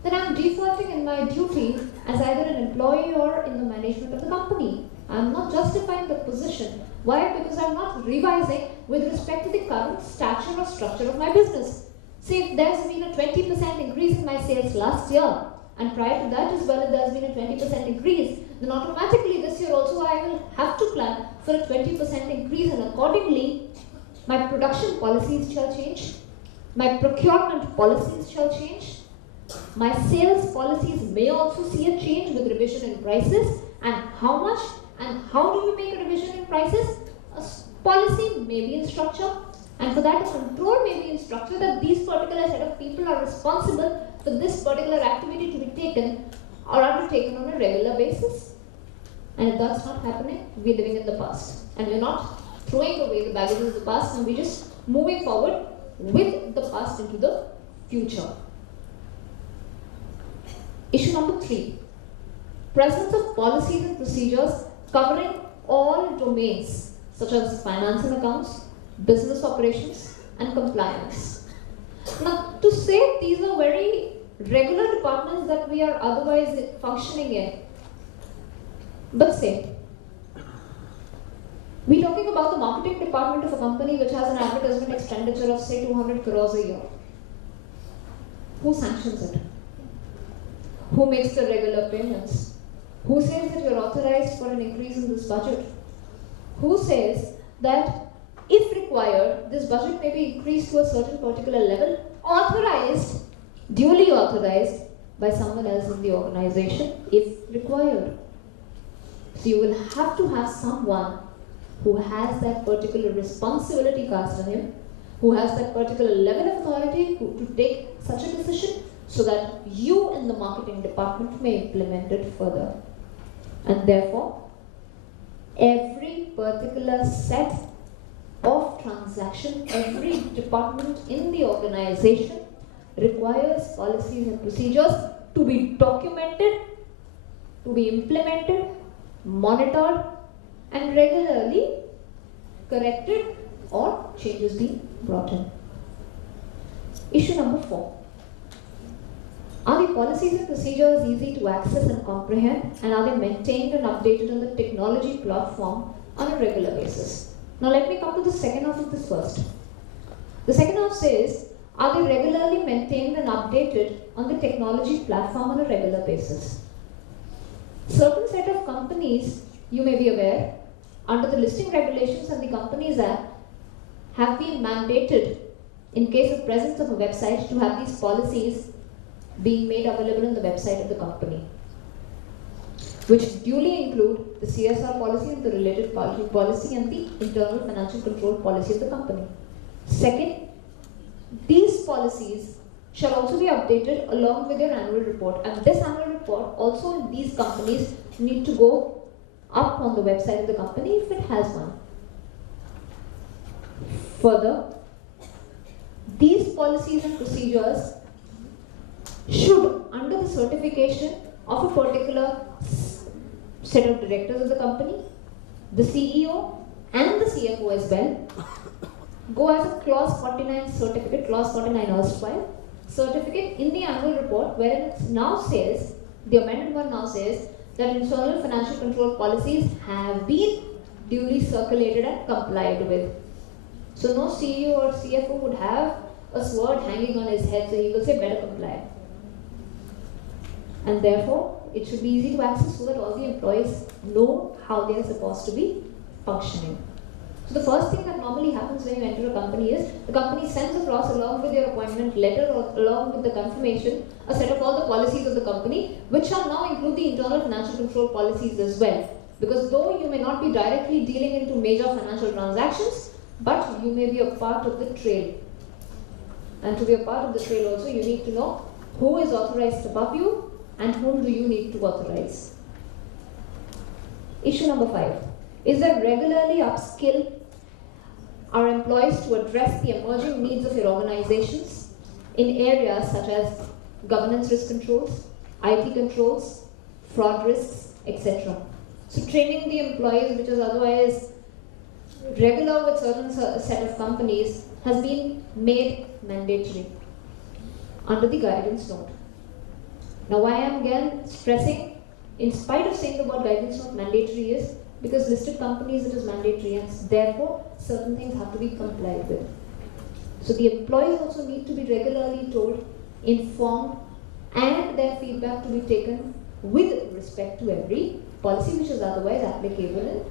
then I'm defaulting in my duty as either an employee or in the management of the company. I'm not justifying the position. Why? Because I'm not revising with respect to the current stature or structure of my business. See, if there's been a 20% increase in my sales last year, and prior to that as well, if there's been a 20% increase, then automatically this year also I will have to plan for a 20% increase, and accordingly, my production policies shall change, my procurement policies shall change, my sales policies may also see a change with revision in prices. And how much and how do you make a revision in prices? A policy may be in structure, and for that a control may be in structure that these particular set of people are responsible for this particular activity to be taken or undertaken on a regular basis. And if that's not happening, we're living in the past. And we're not throwing away the baggage of the past, and we're just moving forward with the past into the future. Issue number 3. Presence of policies and procedures covering all domains such as finance and accounts, business operations, and compliance. Now, to say these are very regular departments that we are otherwise functioning in, but say, we're talking about the marketing department of a company which has an advertisement expenditure of say 200 crores a year. Who sanctions it? Who makes the regular payments? Who says that you're authorized for an increase in this budget? Who says that if required, this budget may be increased to a certain particular level, authorized, duly authorized by someone else in the organization if required? So you will have to have someone who has that particular responsibility cast on him, who has that particular level of authority to take such a decision, so that you in the marketing department may implement it further. And therefore, every particular set of transaction, every department in the organization requires policies and procedures to be documented, to be implemented, monitored, and regularly corrected or changes being brought in. Issue number 4. Are the policies and procedures easy to access and comprehend, and are they maintained and updated on the technology platform on a regular basis? Now let me come to the second half of this first. The second half says, are they regularly maintained and updated on the technology platform on a regular basis? Certain set of companies, you may be aware, under the listing regulations and the Companies Act have been mandated in case of presence of a website to have these policies being made available on the website of the company, which duly include the CSR policy and the related party policy and the internal financial control policy of the company. Second, these policies shall also be updated along with your annual report, and this annual report also in these companies need to go up on the website of the company if it has one. Further, these policies and procedures should, under the certification of a particular set of directors of the company, the CEO and the CFO as well, go as a clause 49 certificate, clause 49 erstwhile, certificate in the annual report, wherein it now says, the amended one now says, that internal financial control policies have been duly circulated and complied with. So no CEO or CFO would have a sword hanging on his head, so he will say better comply. And therefore, it should be easy to access so that all the employees know how they are supposed to be functioning. So the first thing that normally happens when you enter a company is the company sends across, along with your appointment letter or along with the confirmation, a set of all the policies of the company, which shall now include the internal financial control policies as well. Because though you may not be directly dealing into major financial transactions, but you may be a part of the trail. And to be a part of the trail also, you need to know who is authorized above you and whom do you need to authorize. Issue number 5 is that regularly upskill our employees to address the emerging needs of your organizations in areas such as governance risk controls, IT controls, fraud risks, etc. So training the employees, which is otherwise regular with certain set of companies, has been made mandatory under the guidance note. Now why I am again stressing, in spite of saying the word guidance note mandatory, is because listed companies it is mandatory and therefore certain things have to be complied with. So the employees also need to be regularly told, informed, and their feedback to be taken with respect to every policy which is otherwise applicable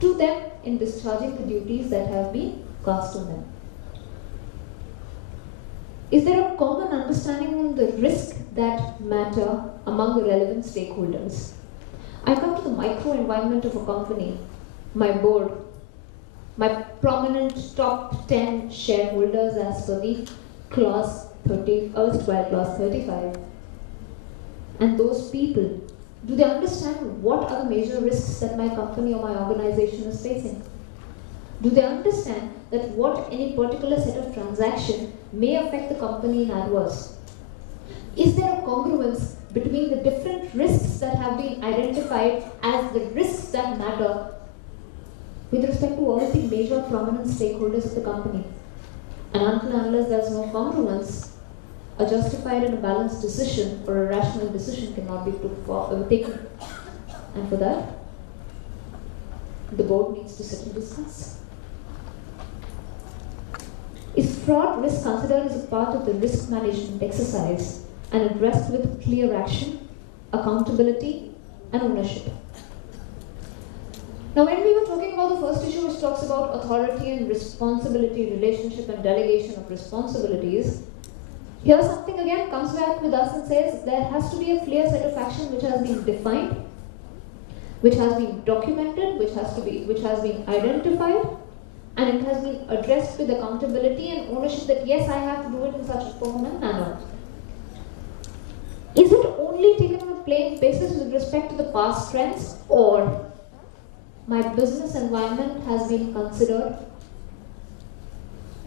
to them in discharging the duties that have been cast on them. Is there a common understanding on the risk that matter among the relevant stakeholders? I come to the micro environment of a company, my board, my prominent top 10 shareholders as per the clause 30, erstwhile clause 35. And those people, do they understand what are the major risks that my company or my organization is facing? Do they understand that what any particular set of transaction may affect the company in adverse? Is there a congruence between the different risks that have been identified as the risks that matter with respect to all the major prominent stakeholders of the company? And until and unless there is no congruence, a justified and a balanced decision or a rational decision cannot be taken. And for that, the board needs to sit and discuss. Is fraud risk considered as a part of the risk management exercise and addressed with clear action, accountability, and ownership? Now, when we were talking about the first issue, which talks about authority and responsibility relationship and delegation of responsibilities, here something again comes back with us and says there has to be a clear set of action which has been defined, which has been documented, which has been identified, and it has been addressed with accountability and ownership that yes, I have to do it in such a form and manner. Is it only taken on a plain basis with respect to the past trends, or my business environment has been considered,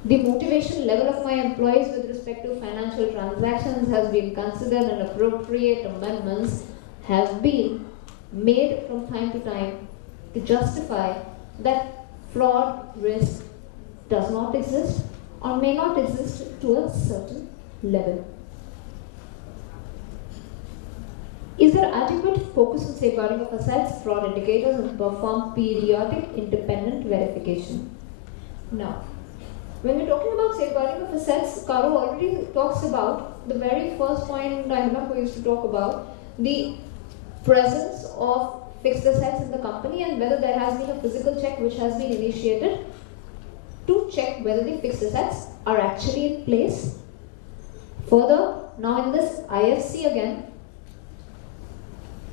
the motivation level of my employees with respect to financial transactions has been considered, and appropriate amendments have been made from time to time to justify that fraud risk does not exist or may not exist to a certain level. Is there adequate focus on safeguarding of assets, fraud indicators, and perform periodic independent verification? Now, when we're talking about safeguarding of assets, Karo already talks about the very first point I remember we used to talk about, the presence of fixed assets in the company and whether there has been a physical check which has been initiated to check whether the fixed assets are actually in place. Further, now in this IFC again,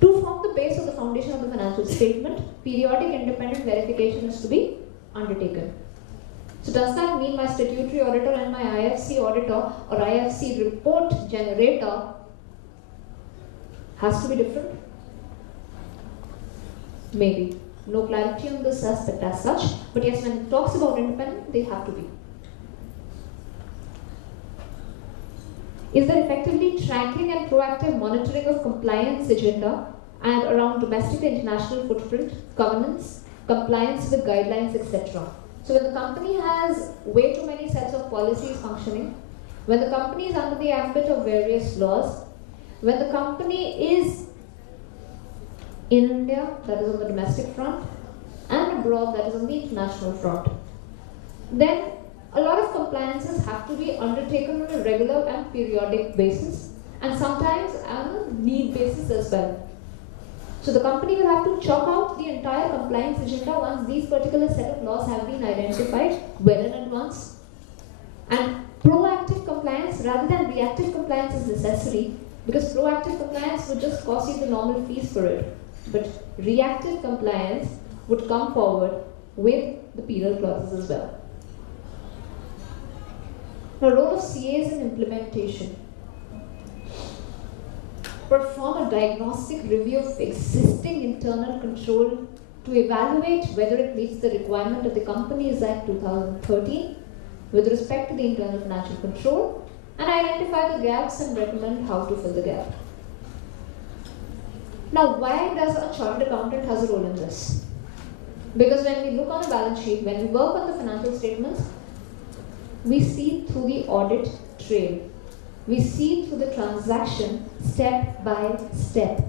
to form the base of the foundation of the financial statement, periodic independent verification is to be undertaken. So does that mean my statutory auditor and my IFC auditor or IFC report generator has to be different? Maybe. No clarity on this aspect as such, but yes, when it talks about independent, they have to be. Is there effectively tracking and proactive monitoring of compliance agenda and around domestic and international footprint, governance, compliance with guidelines, etc.? So when the company has way too many sets of policies functioning, when the company is under the ambit of various laws, when the company is in India, that is on the domestic front, and abroad, that is on the international front, then a lot of compliances have to be undertaken on a regular and periodic basis, and sometimes on a need basis as well. So the company will have to chalk out the entire compliance agenda once these particular set of laws have been identified well in advance. And proactive compliance rather than reactive compliance is necessary, because proactive compliance would just cost you the normal fees for it. But reactive compliance would come forward with the penal clauses as well. The role of CAs in implementation. Perform a diagnostic review of existing internal control to evaluate whether it meets the requirement of the Companies Act 2013 with respect to the internal financial control, and identify the gaps and recommend how to fill the gap. Now, why does a chartered accountant has a role in this? Because when we look on a balance sheet, when we work on the financial statements, we see through the audit trail. We see through the transaction step by step.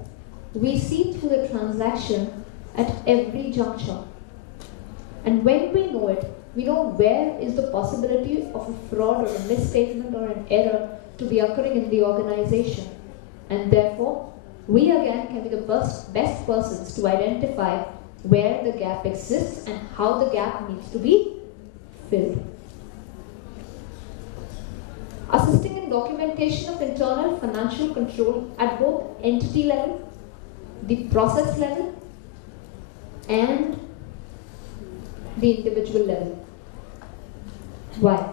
We see through the transaction at every juncture. And when we know it, we know where is the possibility of a fraud or a misstatement or an error to be occurring in the organization. And therefore, we again can be the best persons to identify where the gap exists and how the gap needs to be filled. Assisting in documentation of internal financial control at both entity level, the process level, and the individual level. Why?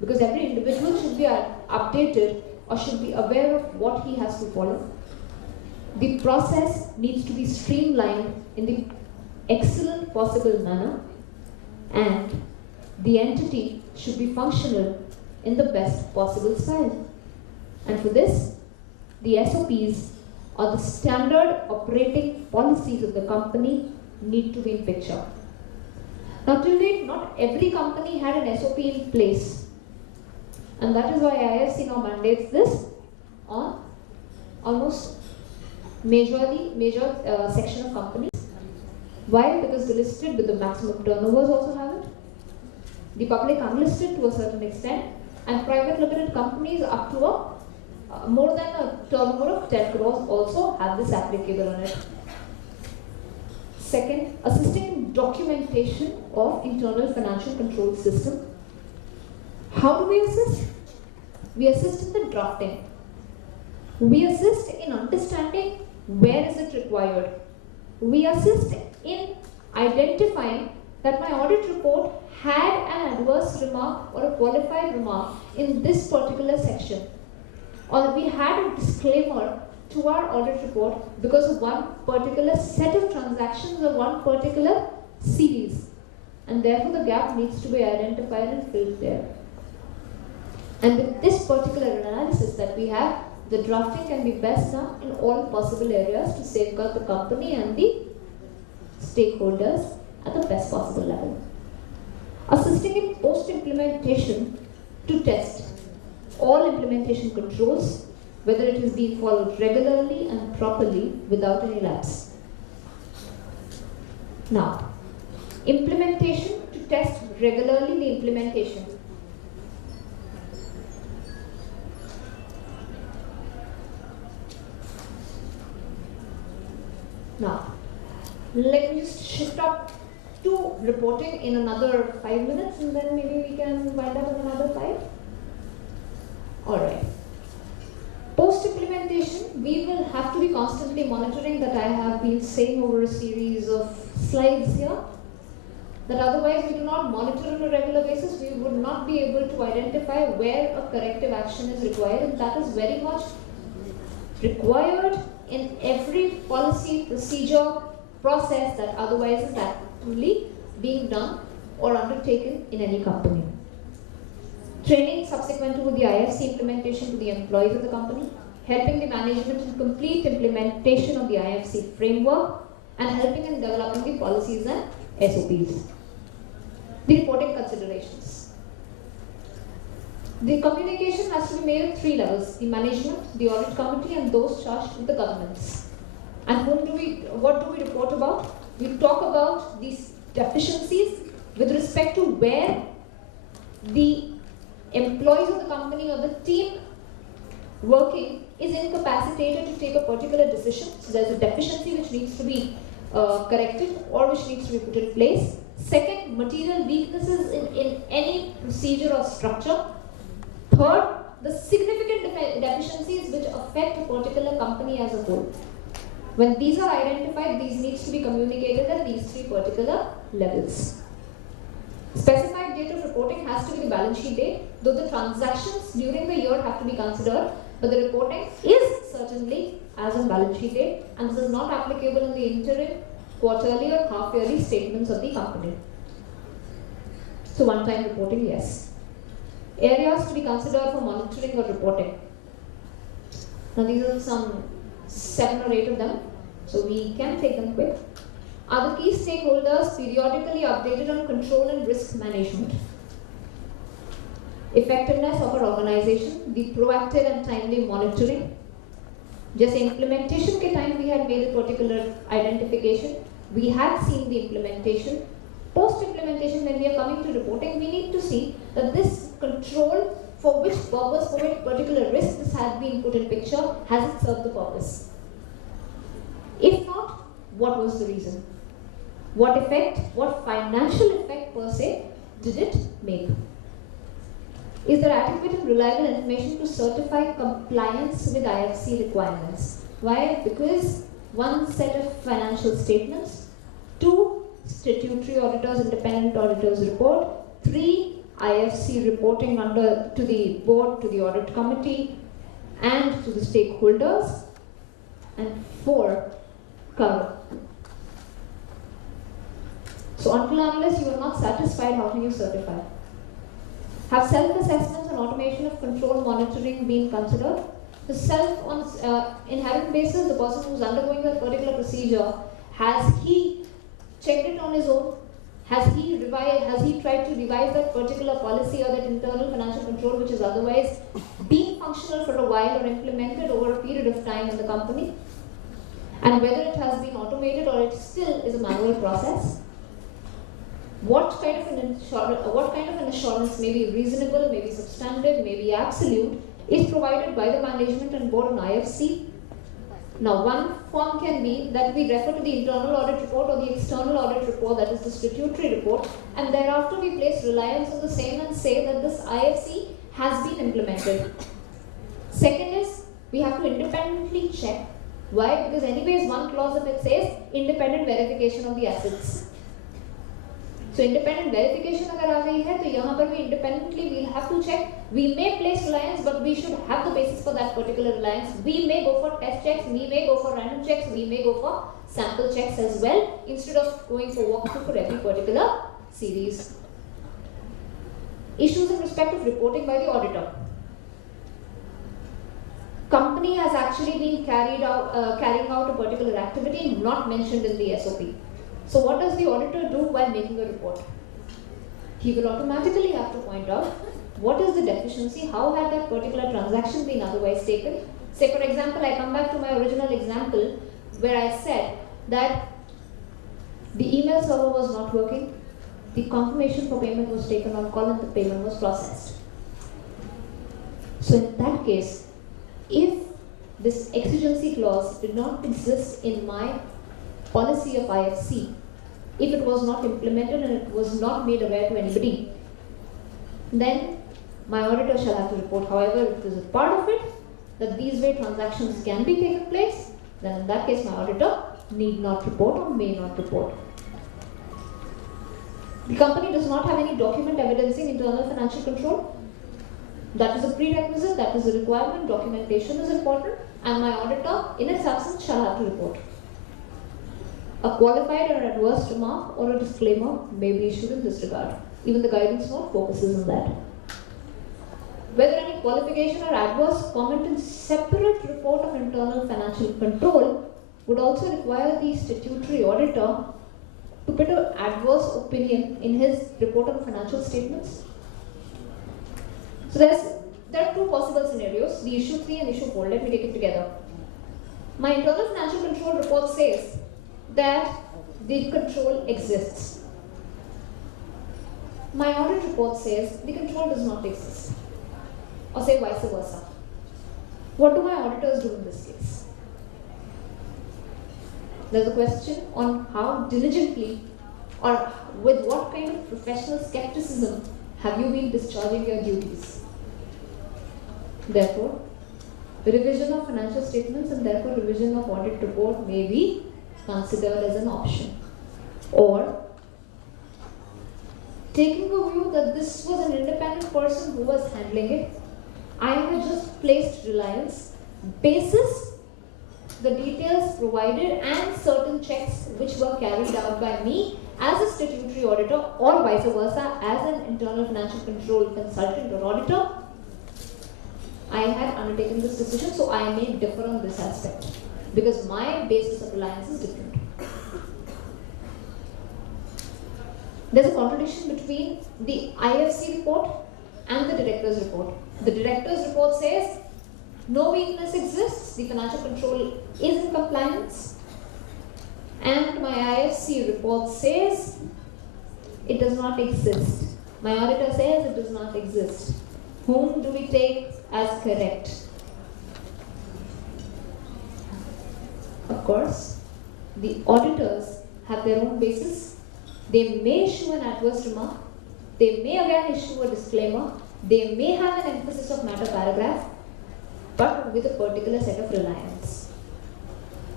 Because every individual should be updated or should be aware of what he has to follow. The process needs to be streamlined in the excellent possible manner, and the entity should be functional in the best possible style. And for this, the SOPs or the standard operating policies of the company need to be in picture. Now till date, not every company had an SOP in place, and that is why IFC now mandates this on almost major section of companies. Why? Because the listed with the maximum turnovers also have it, the public unlisted to a certain extent, and private limited companies up to a more than a turnover of 10 crores also have this applicable on it. Second, assisting in documentation of internal financial control system. How do we assist? We assist in the drafting. We assist in understanding where is it required. We assist in identifying that my audit report had an adverse remark or a qualified remark in this particular section, or we had a disclaimer to our audit report because of one particular set of transactions or one particular series, and therefore the gap needs to be identified and filled there. And with this particular analysis that we have, the drafting can be best done in all possible areas to safeguard the company and the stakeholders at the best possible level. Assisting in post-implementation to test all implementation controls, whether it is being followed regularly and properly without any lapse. Now, implementation to test regularly the implementation. Now, Let me just shift up to reporting in another 5 minutes, and then maybe we can wind up in another 5. Alright. Post-implementation, we will have to be constantly monitoring, that I have been saying over a series of slides here, that otherwise we do not monitor on a regular basis, we would not be able to identify where a corrective action is required, and that is very much required in every policy, procedure, process that otherwise is actively being done or undertaken in any company. Training subsequent to the IFC implementation to the employees of the company, helping the management in complete implementation of the IFC framework, and helping in developing the policies and SOPs. The reporting considerations. The communication has to be made at 3 levels: the management, the audit committee, and those charged with the governance. And what do we report about? We talk about these deficiencies with respect to where the employees of the company or the team working is incapacitated to take a particular decision. So there's a deficiency which needs to be corrected or which needs to be put in place. Second, material weaknesses in any procedure or structure. Third, the significant deficiencies which affect a particular company as a whole. When these are identified, these needs to be communicated at these 3 particular levels. Specified date of reporting has to be the balance sheet date, though the transactions during the year have to be considered, but the reporting is certainly as on balance sheet date, and this is not applicable in the interim, quarterly or half-yearly statements of the company. So one-time reporting, yes. Areas to be considered for monitoring or reporting. Now these are some 7 or 8 of them, so we can take them quick. Are the key stakeholders periodically updated on control and risk management? Effectiveness of our organization, the proactive and timely monitoring. Just implementation ke time we had made a particular identification, we had seen the implementation. Post-implementation, when we are coming to reporting, we need to see that this control, for which purpose, for which particular risk this has been put in picture, has it served the purpose? If not, what was the reason? What effect, what financial effect per se did it make? Is there adequate and reliable information to certify compliance with IFC requirements? Why? Because 1 set of financial statements, 2 statutory auditors, independent auditors report, 3 IFC reporting to the board, to the audit committee, and to the stakeholders, and 4 cover. So until unless you are not satisfied, how can you certify? Have self-assessments and automation of control monitoring been considered? The self on inherent basis, the person who is undergoing that particular procedure, has he checked it on his own? Has he tried to revise that particular policy or that internal financial control which is otherwise being functional for a while or implemented over a period of time in the company? And whether it has been automated or it still is a manual process? What kind of an assurance, may be reasonable, may be substantive, may be absolute, is provided by the management and board on IFC? Now, one form can be that we refer to the internal audit report or the external audit report, that is the statutory report, and thereafter we place reliance on the same and say that this IFC has been implemented. Second is, we have to independently check. Why? Because anyways, one clause of it says independent verification of the assets. So independent verification अगर आ गई है तो यहाँ पर भी independently we'll have to check. We may place reliance, but we should have the basis for that particular reliance. We may go for test checks, we may go for random checks, we may go for sample checks as well, instead of going for walkthrough for every particular series. Issues in respect of reporting by the auditor. Company has actually been carrying out a particular activity not mentioned in the SOP. So what does the auditor do while making a report? He will automatically have to point out what is the deficiency, how had that particular transaction been otherwise taken. Say for example, I come back to my original example where I said that the email server was not working, the confirmation for payment was taken on call and the payment was processed. So in that case, if this exigency clause did not exist in my policy of IFC, if it was not implemented and it was not made aware to anybody, then my auditor shall have to report. However, if it is a part of it, that these way transactions can be taken place, then in that case my auditor need not report or may not report. The company does not have any document evidencing internal financial control. That is a prerequisite, that is a requirement, documentation is important, and my auditor in its absence shall have to report. A qualified or adverse remark or a disclaimer may be issued in this regard. Even the guidance note focuses on that. Whether any qualification or adverse comment in separate report of internal financial control would also require the statutory auditor to put an adverse opinion in his report on financial statements. So there are two possible scenarios, the issue 3 and issue 4. Let me take it together. My internal financial control report says that the control exists. My audit report says the control does not exist. Or say vice versa. What do my auditors do in this case? There's a question on how diligently or with what kind of professional skepticism have you been discharging your duties. Therefore, revision of financial statements and therefore revision of audit report may be considered as an option. Or taking a view that this was an independent person who was handling it, I have just placed reliance basis the details provided and certain checks which were carried out by me as a statutory auditor or vice versa as an internal financial control consultant or auditor. I had undertaken this decision, so I may differ on this aspect because my basis of reliance is different. There's a contradiction between the IFC report and the director's report. The director's report says no weakness exists, the financial control is in compliance, and my IFC report says it does not exist. My auditor says it does not exist. Whom do we take as correct? Of course, the auditors have their own basis. They may issue an adverse remark. They may again issue a disclaimer. They may have an emphasis of matter paragraph, but with a particular set of reliance.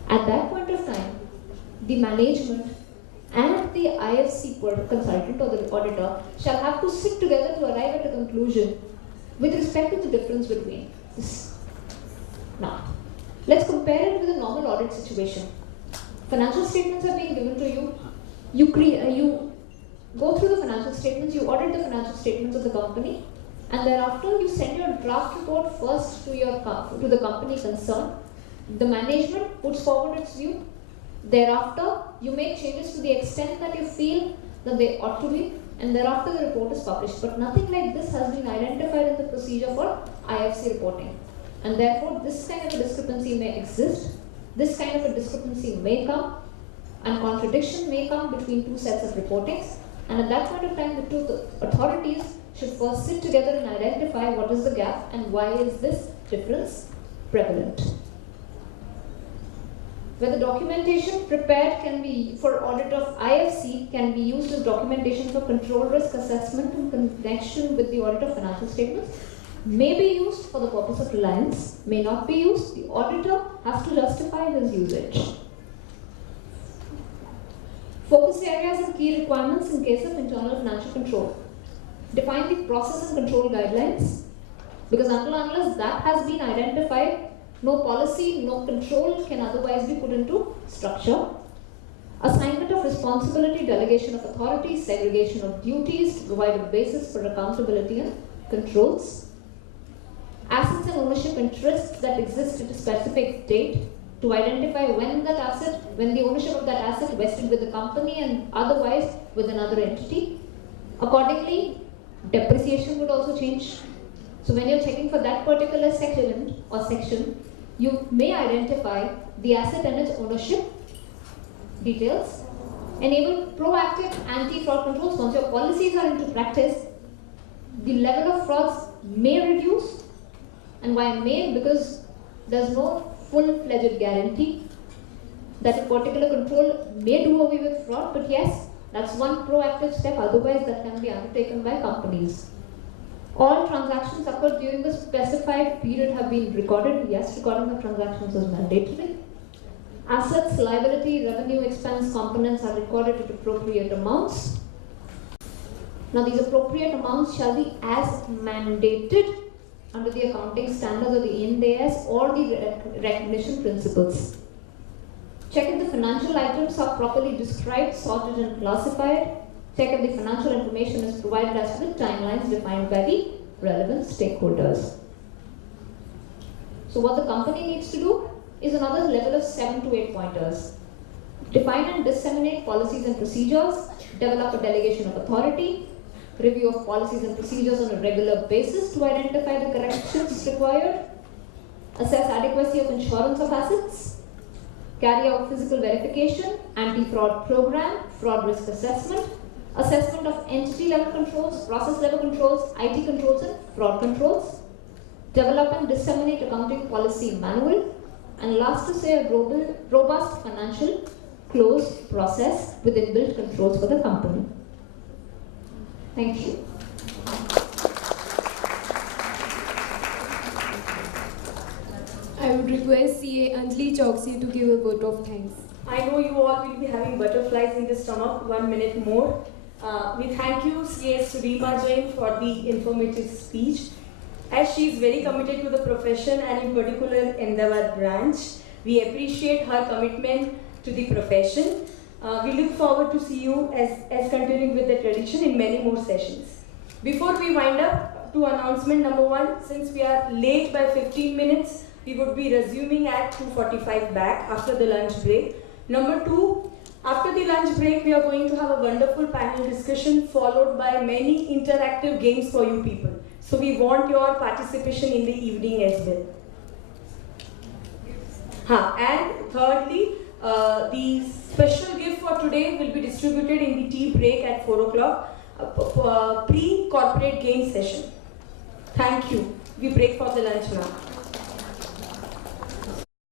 At that point of time, the management and the IFC consultant or the auditor shall have to sit together to arrive at a conclusion with respect to the difference between this. Now, let's compare it with a normal audit situation. Financial statements are being given to you. You go through the financial statements, you audit the financial statements of the company, and thereafter you send your draft report first to the company concerned. The management puts forward its view. Thereafter, you make changes to the extent that you feel that they ought to be, and thereafter the report is published. But nothing like this has been identified in the procedure for IFC reporting. And therefore, this kind of a discrepancy may exist. This kind of a discrepancy may come, and contradiction may come between two sets of reportings. And at that point of time, the two authorities should first sit together and identify what is the gap and why is this difference prevalent. Where the documentation prepared can be for audit of IFC can be used as documentation for control risk assessment in connection with the audit of financial statements, may be used for the purpose of reliance, may not be used. The auditor has to justify his usage. Focus areas and key requirements in case of internal financial control. Define the process and control guidelines, because unless that has been identified, no policy, no control can otherwise be put into structure. Assignment of responsibility, delegation of authority, segregation of duties to provide a basis for accountability and controls. Assets and ownership interests that exist at a specific date to identify when the ownership of that asset vested with the company and otherwise with another entity. Accordingly, depreciation would also change. So when you're checking for that particular section, you may identify the asset and its ownership details. Enable proactive anti-fraud controls. Once your policies are into practice, the level of frauds may reduce. And why may? Because there's no full-fledged guarantee. that a particular control may do away with fraud, but yes, that's one proactive step, otherwise that can be undertaken by companies. All transactions occurred during the specified period have been recorded. Yes, recording of transactions is mandatory. Assets, liability, revenue, expense components are recorded at appropriate amounts. Now, these appropriate amounts shall be as mandated under the accounting standards of the Ind AS or the recognition principles. Check if the financial items are properly described, sorted, and classified. Check if the financial information is provided as per the timelines defined by the relevant stakeholders. So, what the company needs to do is another level of 7 to 8 pointers. Define and disseminate policies and procedures, develop a delegation of authority, review of policies and procedures on a regular basis to identify the corrections required, assess adequacy of insurance of assets, carry out physical verification, anti-fraud program, fraud risk assessment, assessment of entity level controls, process level controls, IT controls, and fraud controls, develop and disseminate accounting policy manual, and last to say, a robust financial close process with inbuilt controls for the company. Thank you. I would request CA Anjali Choksi to give a vote of thanks. I know you all will be having butterflies in the stomach. 1 minute more. We thank you, CA REEMA Jain, for the informative speech. As she is very committed to the profession and in particular Ahmedabad branch, we appreciate her commitment to the profession. We look forward to see you as continuing with the tradition in many more sessions. Before we wind up, to announcement number 1, since we are late by 15 minutes, we would be resuming at 2:45 back after the lunch break. Number 2, after the lunch break, we are going to have a wonderful panel discussion followed by many interactive games for you people. So we want your participation in the evening as well. And thirdly, the special gift for today will be distributed in the tea break at 4 o'clock, pre-corporate game session. Thank you. We break for the lunch now.